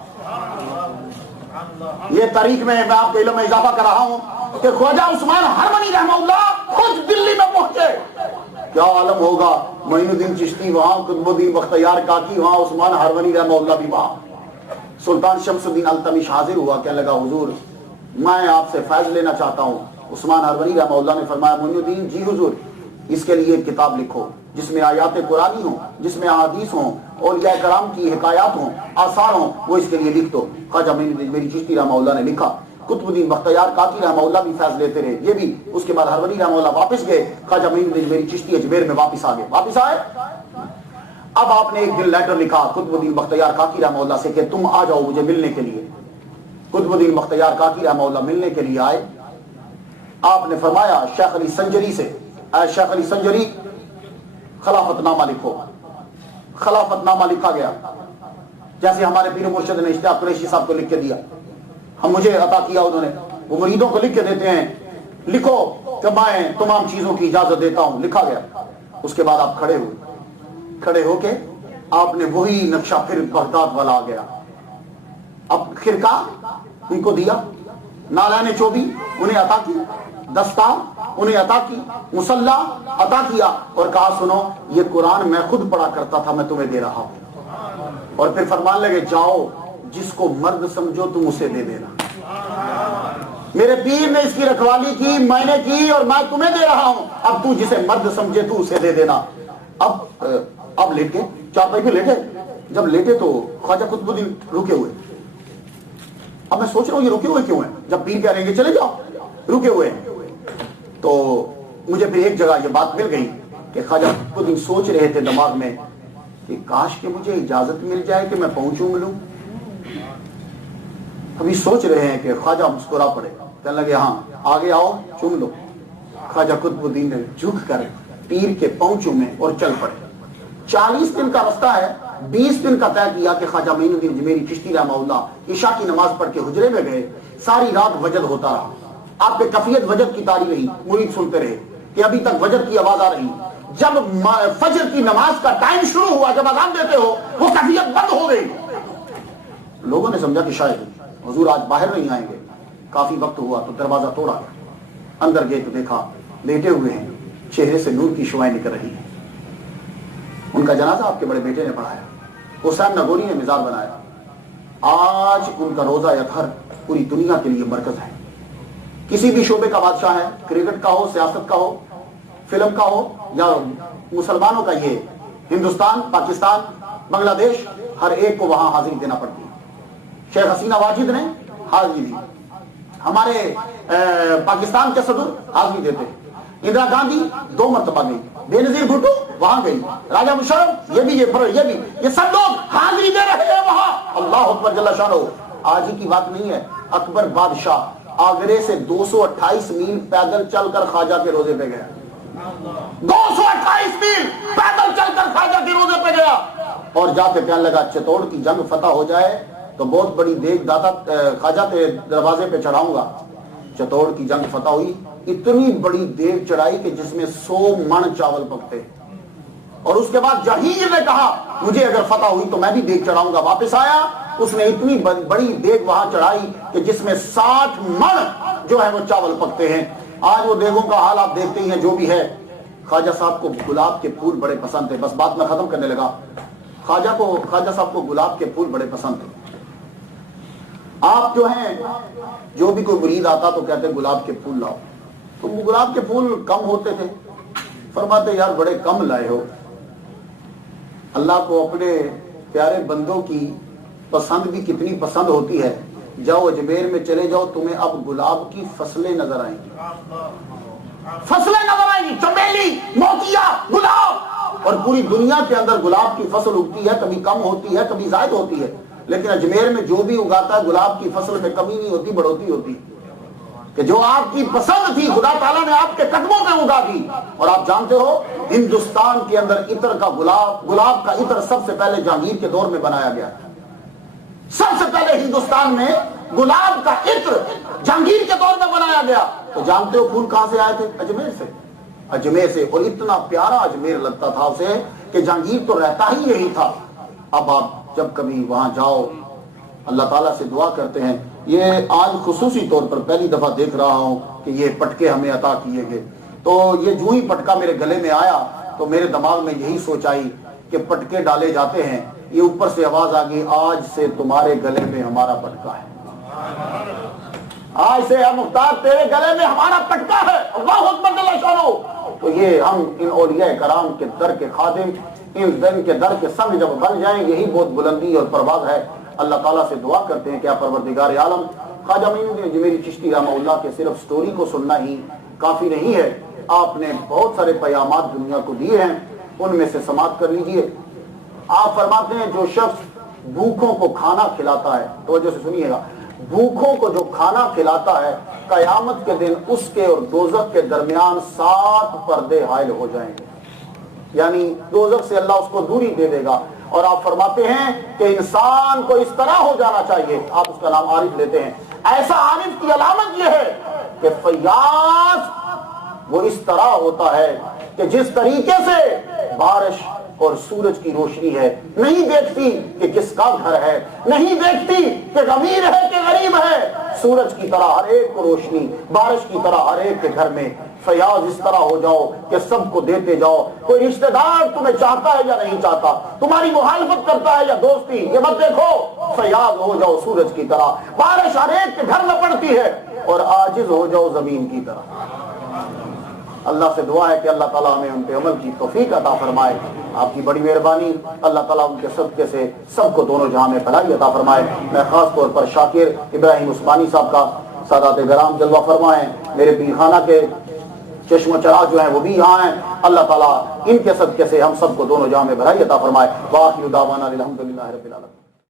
یہ تاریخ میں آپ کے علم میں اضافہ کر رہا ہوں کہ خواجہ عثمان ہرونی رحمہ اللہ خود دلی میں پہنچے۔ کیا عالم ہوگا، معین الدین چشتی وہاں، قطب الدین بختیار کاکی وہاں، عثمان ہرونی رحمہ اللہ بھی وہاں۔ سلطان شمس الدین التمش حاضر ہوا، کہنے لگا حضور میں آپ سے فیض لینا چاہتا ہوں۔ عثمان ہرونی رحمہ اللہ نے فرمایا معین الدین جی حضور، اس کے لیے ایک کتاب لکھو جس میں آیات قرآنی ہوں، جس میں احادیث ہوں، اولیاء کرام کی حکایات ہوں، آثار ہوں، وہ اس کے لیے لکھ دو۔ خواجہ معین الدین میری چشتی رحمہ اللہ نے لکھا۔ قطب الدین بختیار کاکی رحمہ اللہ بھی فیض لیتے رہے، یہ بھی۔ اس کے بعد ہرونی رحمہ اللہ واپس گئے، خواجہ معین الدین میری چشتی اجمیر میں واپس آ گئے۔ واپس آئے، اب آپ نے ایک دن لیٹر لکھا قطب الدین بختیار کاکی رحمہ اللہ سے کہ تم آ جاؤ مجھے ملنے کے لیے۔ قطب الدین بختیار کاکی رحمہ اللہ ملنے کے لیے آئے۔ آپ نے فرمایا شیخ علی سنجری سے، اے شیخ علی سنجری خلافت نامہ لکھو۔ خلافت نامہ لکھا گیا، جیسے ہمارے پیر مرشد نے اشتیاق قریشی صاحب کو لکھ کے دیا، ہم مجھے عطا کیا انہوں نے، وہ مریدوں کو لکھ کے دیتے ہیں لکھو کہ میں تمام چیزوں کی اجازت دیتا ہوں۔ لکھا گیا۔ اس کے بعد آپ کھڑے ہوئے، کھڑے ہو کے آپ نے وہی نقشہ پھر بغداد والا آ گیا۔ اب خرقہ ان کو دیا، نالین چوبی انہیں عطا کی، دستار انہیں عطا کی، مصلح عطا کیا، اور کہا سنو یہ قرآن میں خود پڑھا کرتا تھا، میں تمہیں دے رہا ہوں۔ اور پھر فرمان لگے جاؤ جس کو مرد سمجھو تم اسے دے دینا۔ میرے پیر نے اس کی رکھوالی کی، میں نے کی، اور میں تمہیں دے رہا ہوں، اب تو جسے مرد سمجھے تو اسے دے دینا۔ اب لیٹے، چارپائی پہ لیٹے۔ جب لیٹے تو خواجہ قطب الدین رکے ہوئے۔ اب میں سوچ رہا ہوں یہ رکے ہوئے کیوں ہیں، جب پیر کہہ رہے ہیں کہ چلے جاؤ، رکے ہوئے ہیں۔ تو مجھے پھر ایک جگہ یہ بات مل گئی کہ خواجہ قطب الدین سوچ رہے تھے دماغ میں کہ کاش کہ مجھے اجازت مل جائے کہ میں پہنچوں ملوں۔ ابھی سوچ رہے ہیں کہ خواجہ مسکرا پڑے، کہنے لگے ہاں آگے آؤ چوم لو۔ خواجہ قطب الدین نے جھک کر پیر کے پاؤں چومے اور چل پڑے۔ 40 دن کا رستہ ہے، 20 دن کا طے کیا کہ خواجہ معین الدین اجمیری چشتی رحمہ اللہ عشاء کی نماز پڑھ کے حجرے میں گئے۔ ساری رات وجد ہوتا رہا، آپ پہ کفیت وجد کی تاری رہی، مرید سنتے رہے کہ ابھی تک وجد کی آواز آ رہی۔ جب فجر کی نماز کا ٹائم شروع ہوا، جب اذان دیتے ہو وہ کفیت بند ہو گئی۔ لوگوں نے سمجھا کہ شاید حضور آج باہر نہیں آئیں گے۔ کافی وقت ہوا تو دروازہ توڑا گیا، اندر گئے تو دیکھا لیٹے ہوئے ہیں، چہرے سے نور کی شعائیں نکل رہی ہیں۔ ان کا جنازہ آپ کے بڑے بیٹے نے پڑھایا، حسین نگوری نے مزار بنایا۔ آج ان کا روزہ اطہر پوری دنیا کے لیے مرکز ہے۔ کسی بھی شعبے کا بادشاہ ہے، کرکٹ کا ہو، سیاست کا ہو، فلم کا ہو، یا مسلمانوں کا، یہ ہندوستان، پاکستان، بنگلہ دیش، ہر ایک کو وہاں حاضری دینا پڑتی ہے۔ شیخ حسینہ واجد نے حاضری دی، ہمارے پاکستان کے صدر حاضری دیتے، اندرا گاندھی 2 مرتبہ گئی، بے نظیر بھٹو وہاں گئی، راجہ مشرف یہ سب لوگ حاضری دے رہے ہیں وہاں۔ اللہ اکبر جل شانہ۔ آج ہی کی بات نہیں ہے، اکبر بادشاہ آگرے سے 228 میل پیدل چل کر خواجہ کے روزے پہ گیا۔ 228 میل پیدل چل کر خواجہ کے روزے پہ گیا، اور جا کے کہنے لگا چتوڑ کی جنگ فتح ہو جائے تو بہت بڑی دیگ داتا خواجہ کے دروازے پہ چڑھاؤں گا۔ چتوڑ کی جنگ فتح ہوئی، اتنی بڑی دیگ چڑھائی کہ جس میں 100 من چاول پکتے، اور اس کے بعد جہیر نے کہا مجھے اگر فتح ہوئی تو میں بھی دیگ چڑھاؤں گا۔ واپس آیا، اس نے اتنی بڑی دیگ وہاں چڑھائی کہ جس میں 60 من جو ہے وہ چاول پکتے ہیں۔ آج وہ دیگوں کا حال آپ دیکھتے ہی ہیں جو بھی ہے۔ خواجہ صاحب کو گلاب کے پھول بڑے پسند تھے، بس بات میں ختم کرنے لگا۔ خواجہ صاحب کو گلاب کے پھول بڑے پسند تھے۔ آپ جو ہیں، جو بھی کوئی مرید آتا تو کہتے گلاب کے پھول لاؤ، تو وہ گلاب کے پھول کم ہوتے تھے، فرماتے یار بڑے کم لائے ہو۔ اللہ کو اپنے پیارے بندوں کی پسند بھی کتنی پسند ہوتی ہے۔ جاؤ اجمیر میں چلے جاؤ، تمہیں اب گلاب کی فصلیں نظر آئیں گی، فصلیں نظر آئیں گی، چمیلی، موتیا، گلاب، اور پوری دنیا کے اندر گلاب کی فصل اگتی ہے، کبھی کم ہوتی ہے کبھی زائد ہوتی ہے، لیکن اجمیر میں جو بھی اگاتا ہے گلاب کی فصل میں کمی نہیں ہوتی، بڑھوتی ہوتی، کہ جو آپ کی پسند تھی خدا تعالیٰ نے آپ کے قدموں پہ اگا دی۔ اور آپ جانتے ہو ہندوستان کے اندر عطر کا گلاب کا عطر سب سے پہلے جہانگیر کے دور میں بنایا گیا، سب سے پہلے ہندوستان میں گلاب کا عطر جہانگیر کے طور پہ بنایا گیا. تو جانتے ہو پھول کہاں سے آئے تھے؟ اجمیر سے. اجمیر سے. اور اتنا پیارا اجمیر لگتا تھا اسے کہ جہانگیر تو رہتا ہی یہی تھا. اب آپ جب کبھی وہاں جاؤ اللہ تعالیٰ سے دعا کرتے ہیں. یہ آج خصوصی طور پر پہلی دفعہ دیکھ رہا ہوں کہ یہ پٹکے ہمیں عطا کیے گئے. تو یہ جو ہی پٹکا میرے گلے میں آیا تو میرے دماغ میں یہی سوچ آئی کہ پٹکے ڈالے جاتے ہیں. یہ اوپر سے آواز آ گئی آج سے تمہارے گلے میں ہمارا پٹکا ہے. آج سے مختار تیرے گلے میں ہمارا پٹکا ہے. اللہ اکبر جل شانہ. تو یہ ہم ان اولیاء کرام کے در کے خادم، ان دن کے در کے سنگ جب بن جائیں یہی بہت بلندی اور پرواز ہے. اللہ تعالیٰ سے دعا کرتے ہیں کہ آپ پروردگار عالم خواجہ معین الدین اجمیری چشتی رحمہ اللہ کے صرف سٹوری کو سننا ہی کافی نہیں ہے. آپ نے بہت سارے پیامات دنیا کو دیے ہیں، ان میں سے سماعت کر لیجئے. آپ فرماتے ہیں جو شخص بھوکوں کو کھانا کھلاتا ہے، توجہ سے سنیے گا، بھوکوں کو جو کھانا کھلاتا ہے قیامت کے دن اس کے اور دوزخ کے درمیان 7 پردے حائل ہو جائیں گے. یعنی دوزخ سے اللہ اس کو دوری دے دے گا. اور آپ فرماتے ہیں کہ انسان کو اس طرح ہو جانا چاہیے، آپ اس کا نام عارف لیتے ہیں، ایسا عارف کی علامت یہ ہے کہ فیاض وہ اس طرح ہوتا ہے کہ جس طریقے سے بارش اور سورج کی روشنی ہے، نہیں دیکھتی کہ کس کا گھر ہے، نہیں دیکھتی کہ امیر ہے کہ غریب ہے. سورج کی طرح ہر ایک کو روشنی، بارش کی طرح ہر ایک کے گھر میں فیاض اس طرح ہو جاؤ کہ سب کو دیتے جاؤ. کوئی رشتہ دار تمہیں چاہتا ہے یا نہیں چاہتا، تمہاری مخالفت کرتا ہے یا دوستی، یہ مت دیکھو، فیاض ہو جاؤ سورج کی طرح. بارش ہر ایک کے گھر میں پڑتی ہے اور عاجز ہو جاؤ زمین کی طرح. اللہ سے دعا ہے کہ اللہ تعالیٰ ہمیں ان پہ عمل کی توفیق عطا فرمائے. آپ کی بڑی مہربانی، اللہ تعالیٰ ان کے صدقے سے سب کو دونوں جہاں میں بھلائی عطا فرمائے. میں خاص طور پر شاکر ابراہیم عثمانی صاحب کا سادات گرام جلوہ فرمائیں. میرے پیر خانہ کے چشم و چراغ جو ہیں وہ بھی یہاں ہیں. اللہ تعالیٰ ان کے صدقے سے ہم سب کو دونوں جہاں میں بھلائی عطا فرمائے. وآخر دعوانا الحمدللہ رب العالمین.